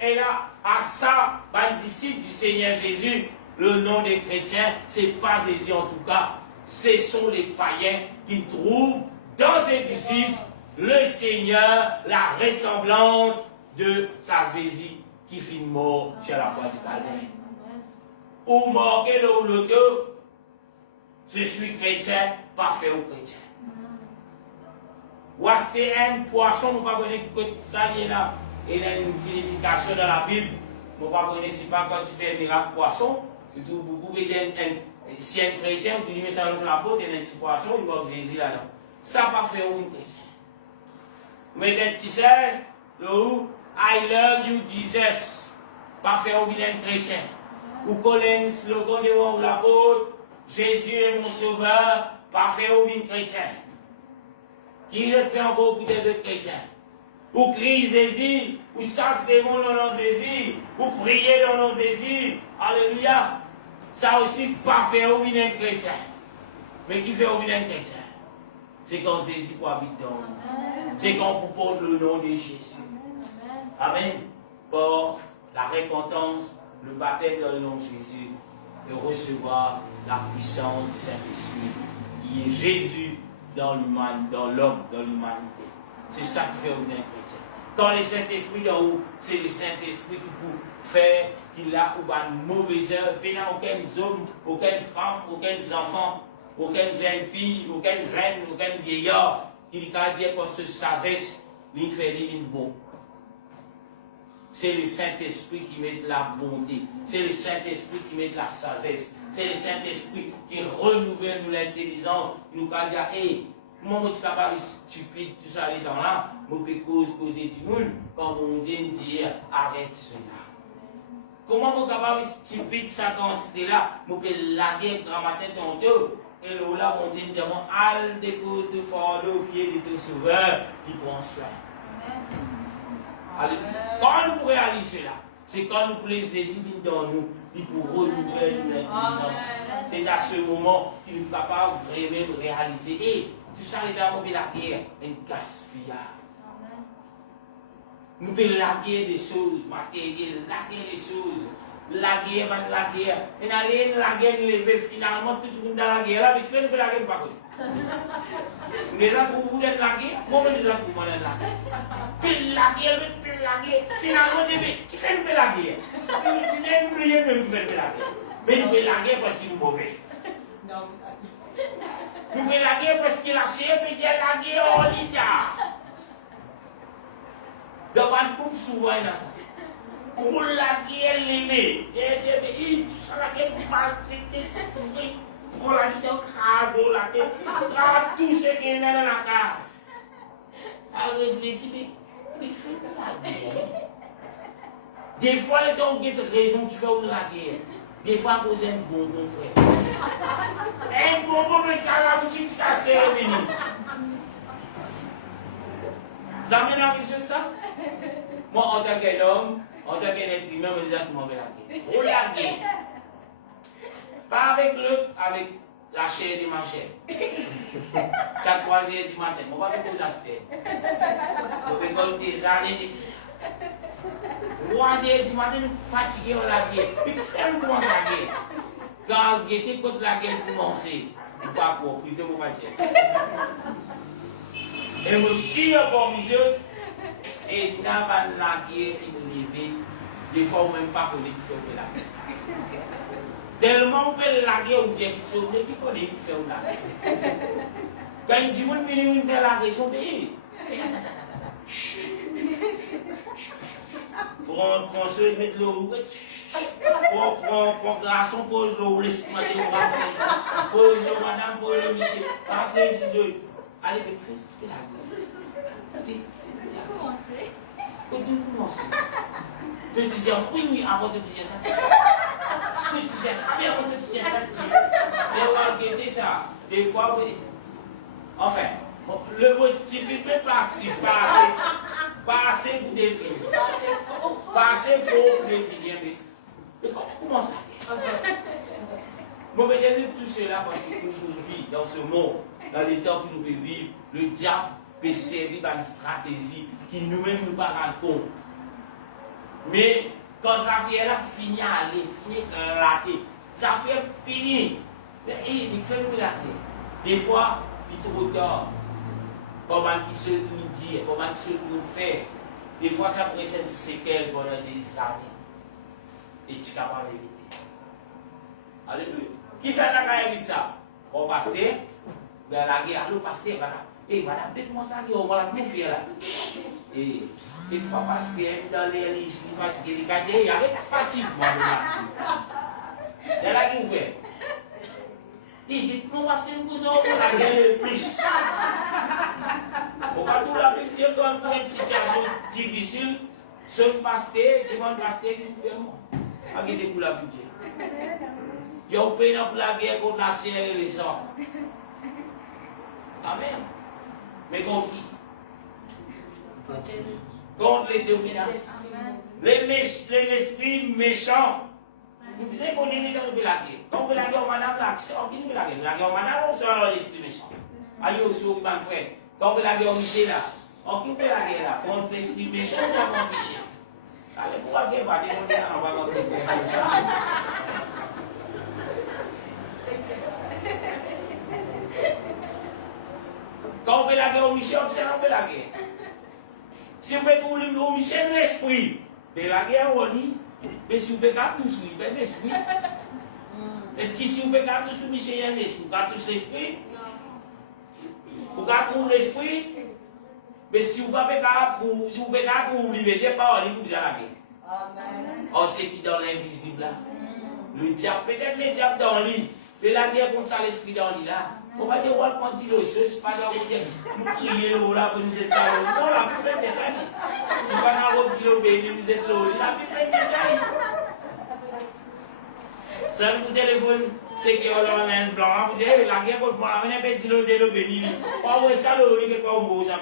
et là, à ça, un disciple du Seigneur Jésus, le nom des chrétiens, c'est pas Jésus en tout cas, ce sont les païens qui trouvent dans ces disciples le Seigneur, la ressemblance de sa Jésus qui finit mort sur la croix du Calvaire. Ou marqué le ou l'autre, je suis chrétien, parfait ou chrétien. Ou acheter un poisson, nous ne connaissons pas que ça y est là, il y a une signification dans la Bible, nous ne connaissons pas quand tu fais un miracle poisson, beaucoup de si un chrétien, tu dis mais ça dans la peau, il y a un petit poisson, il va Jésus là-dedans. Ça pas fait ou chrétien. Mais des petits sers, le ou, I love you Jesus, pas fait ou bien chrétien. Ou connaît un slogan devant l'apôtre, Jésus est mon sauveur, parfait ou bien chrétien. Qui je fait encore pour des chrétiens? Ou crier Jésus, ou chasse des démons dans nos Jésus, ou prier dans nos Jésus, alléluia. Ça aussi parfait ou bien chrétien. Mais qui fait ou bien chrétien? C'est quand Jésus habite dans nous. C'est quand on porte le nom de Jésus. Amen. Pour la repentance, le baptême dans le nom de Jésus, de recevoir la puissance du Saint-Esprit, qui est Jésus dans l'homme, dans l'humanité. C'est ça qui fait venir un chrétien. Quand le Saint-Esprit dans vous, c'est le Saint-Esprit qui peut faire qu'il a une mauvaise heure, il n'y a aucun homme, aucune femme, aucun enfant, aucune jeune fille, aucune reine, aucun vieillard qui lui a dit pour ce sagesse, il fait une bon. C'est le Saint-Esprit qui met de la bonté. C'est le Saint-Esprit qui met de la sagesse. C'est le Saint-Esprit qui renouvelle nous l'intelligence. Nous dit, hey, comment tu es capable de stupide, tout ça, les gens là, je peux causer du monde, quand mon Dieu dit, arrête cela. Comment vous êtes capable de stupide ça quand tu es là, je peux laguer grand matin ton dos, et là, mon Dieu dit, al dépose de fardeau au pied de ton sauveur, qui prend soin. Alléluia. Quand nous réalisons cela, c'est quand nous plaisons dans nous, il pour renouveler l'intelligence. C'est à ce moment qu'il est capable vraiment de réaliser. Et tout ça, les dames, on peut la guerre, un gaspillage. Nous pouvons laguer des choses matérielles, laguer des choses. La guerre, la guerre. Et aller la guerre, lever finalement tout le monde dans la guerre. Là, mais tu fais une la guerre, pas côté. Les gens trouvent la guerre, moi, les gens trouvent la guerre. Puis la guerre, finalement, qui fait une la guerre. Nous n'avons oublié de nous faire la guerre. Mais nous faisons la guerre parce qu'il est mauvais. Nous faisons la guerre parce qu'il a chef et qu'il a la guerre en l'état. Dans une coupe, souvent, il y a ça. Pour la guerre levée, et tout ça, la guerre maltraitée, pour la guerre crado, la tête, tout ce qui est dans la cage. Alors réfléchis, mais tu fais la guerre. Des fois, les gens ont des raisons qui font la guerre. Des fois, à cause d'un bonbon, frère. Un bonbon, mais c'est à la boutique qui a servi. Vous avez une vision de ça? Moi, en tant qu'un homme, en tant qu'un être humain, je me disais à tout le monde la guerre. Oh la guerre. Pas avec l'autre, avec la chair de ma chair. 4h du matin, on va pas faire ça. On peut comme des années d'ici. 3h du matin, nous fatigués dans la guerre. Et puis, faire comment la guerre? Quand on était contre la guerre commencer, on ne pas pour priver mon matière. Et je suis encore miseux. Et il y a la guerre qui nous lève, des fois, on ne même pas connaît qui fait la guerre. Tellement que la guerre, on dit qu'il se connaît qui fait la guerre. Quand il dit qu'on vient faire la guerre, ils sont payés. Prends ceux qui mettent l'eau, prends garçon, pose l'eau, laisse-moi dire, pose l'eau, madame, pose l'eau, Michel, parfait, c'est eux. Allez, fais la guerre. Commencer. Tu dis oui, avant de dire ça. Tu dis ça, mais avant de dire ça. Mais on va ça. Des fois, oui. Enfin, le mot typique n'est pas assez pour définir. Pas assez faux pour définir. Mais comment ça? Bon, mais il y a tout cela parce qu'aujourd'hui, dans ce monde, dans les temps que nous vivons, le diable peut servir par une stratégie qui nous-mêmes nous pas rendre compte. Mais quand ça fait là, fini à aller, fini à rater, ça fait fini. Mais il fait nous rater. Des fois, il est trop tard. Comment il se nous dit, comment il se nous fait. Des fois, ça pourrait être une séquelle pendant des années. Et tu es capable d'éviter. Alléluia. Qui ça n'a éviter ça? Bon, pasteur, ben la guerre, allô, pasteur, madame. Et madame, dès que moi ça guerre, on va la confier là. Et des fois, pasteur, dans les listes, il va fatiguer les gars, il y avait fatigue, moi, là. Et là, qui vous fait? Il dit, non, pasteur, nous avons la guerre plus. On va tout la Bible dans une situation difficile. Sauf pasteur, demande pasteur qui nous fait moi. Regardez pour la Bible. Il y a un pays pour la guerre contre la chair et le sang. Amen. Mais contre qui? Contre les dominants. L'esprit méchant. Vous savez qu'on est dans le guerre. Quand on fait la guerre, madame, là, on dit la guerre. La guerre, madame, on sort l'esprit méchant. Allez au sourd, mon frère. Quand on fait la guerre, Michel, là, on quitte la guerre, là, contre l'esprit méchant, on va contre Michel. Allez, pour la guerre, on va contre quand on fait la guerre au Michel, on fait la guerre. Si on fait au Michel, l'esprit, de la guerre, on lit. Mais si on fait tout sur l'esprit, est-ce que si on fait tout sur Michel, il y a un esprit, on touche l'esprit? On trouve l'esprit? Mais si on ne fait pas pour liberté, pas on lit pour déjà la guerre. On sait qui dans l'invisible là. Le diable, peut-être le diable dans le lit. Mais la guerre contre ça, l'esprit dans le lit là. On va dire, on va prendre le sauce, pas dans le dire, nous prions là pour nous être là. Non, la Bible fait ça. Si on va dans le kilo béni, nous êtes là. La Bible fait ça. Ça vous téléphone, c'est qu'on a un linge blanc. Vous dites, la guerre contre moi, on a un petit kilo de béni. On va ça, le lit, quelque part, on va ça.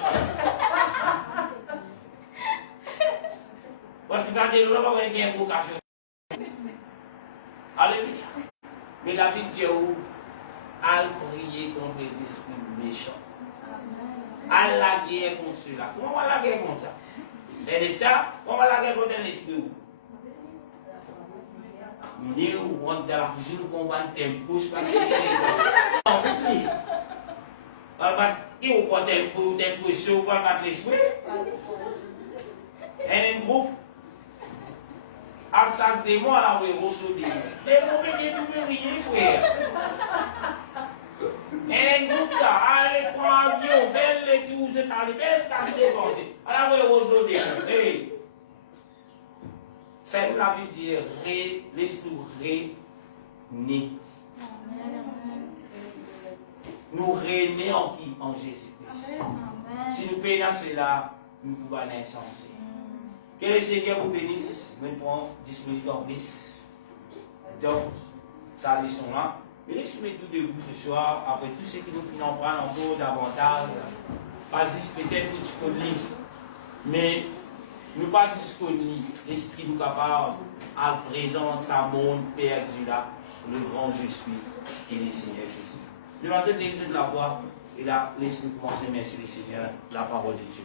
Parce que regardez, nous n'avons pas un beau cachot. Alléluia. Mais la Bible dit où à prier contre les esprits méchants. À la guerre contre ceux-là. Comment on va la guerre contre ça? L'instar, on va la guerre contre l'esprit. Mais nous, on est dans la cuisine, on combat un tempo, je ne sais pas qui est. Non, oui. On va battre, on va tempo, on va battre l'esprit. Un groupe. Alsace des mots à la rue, Rousseau des mots. Des mots, mais des tout rien, frère. Un groupe ça, allez prendre un avion, belle les tout, c'est allé, belle casse dépensée. À la rue, Rousseau des mots. Hey. C'est la Bible dit, l'esprit réné. Nous réunons en qui? En Jésus-Christ. Si nous payons cela, nous pouvons être insensés. Que le Seigneur vous bénisse. Je prends 10 minutes en plus. Donc, ça leçon là. Mais laissez-moi tout debout ce soir, après tout ce que nous finissons prendre encore davantage. Pas peut-être que tu connais. Mais nous pas disponibles. L'esprit nous capable à présenter sa monde perdu là, le grand je suis et le Seigneur Jésus. Je vais vous de la voix et là, laissez-nous commencer. Merci le Seigneur, la parole de Dieu.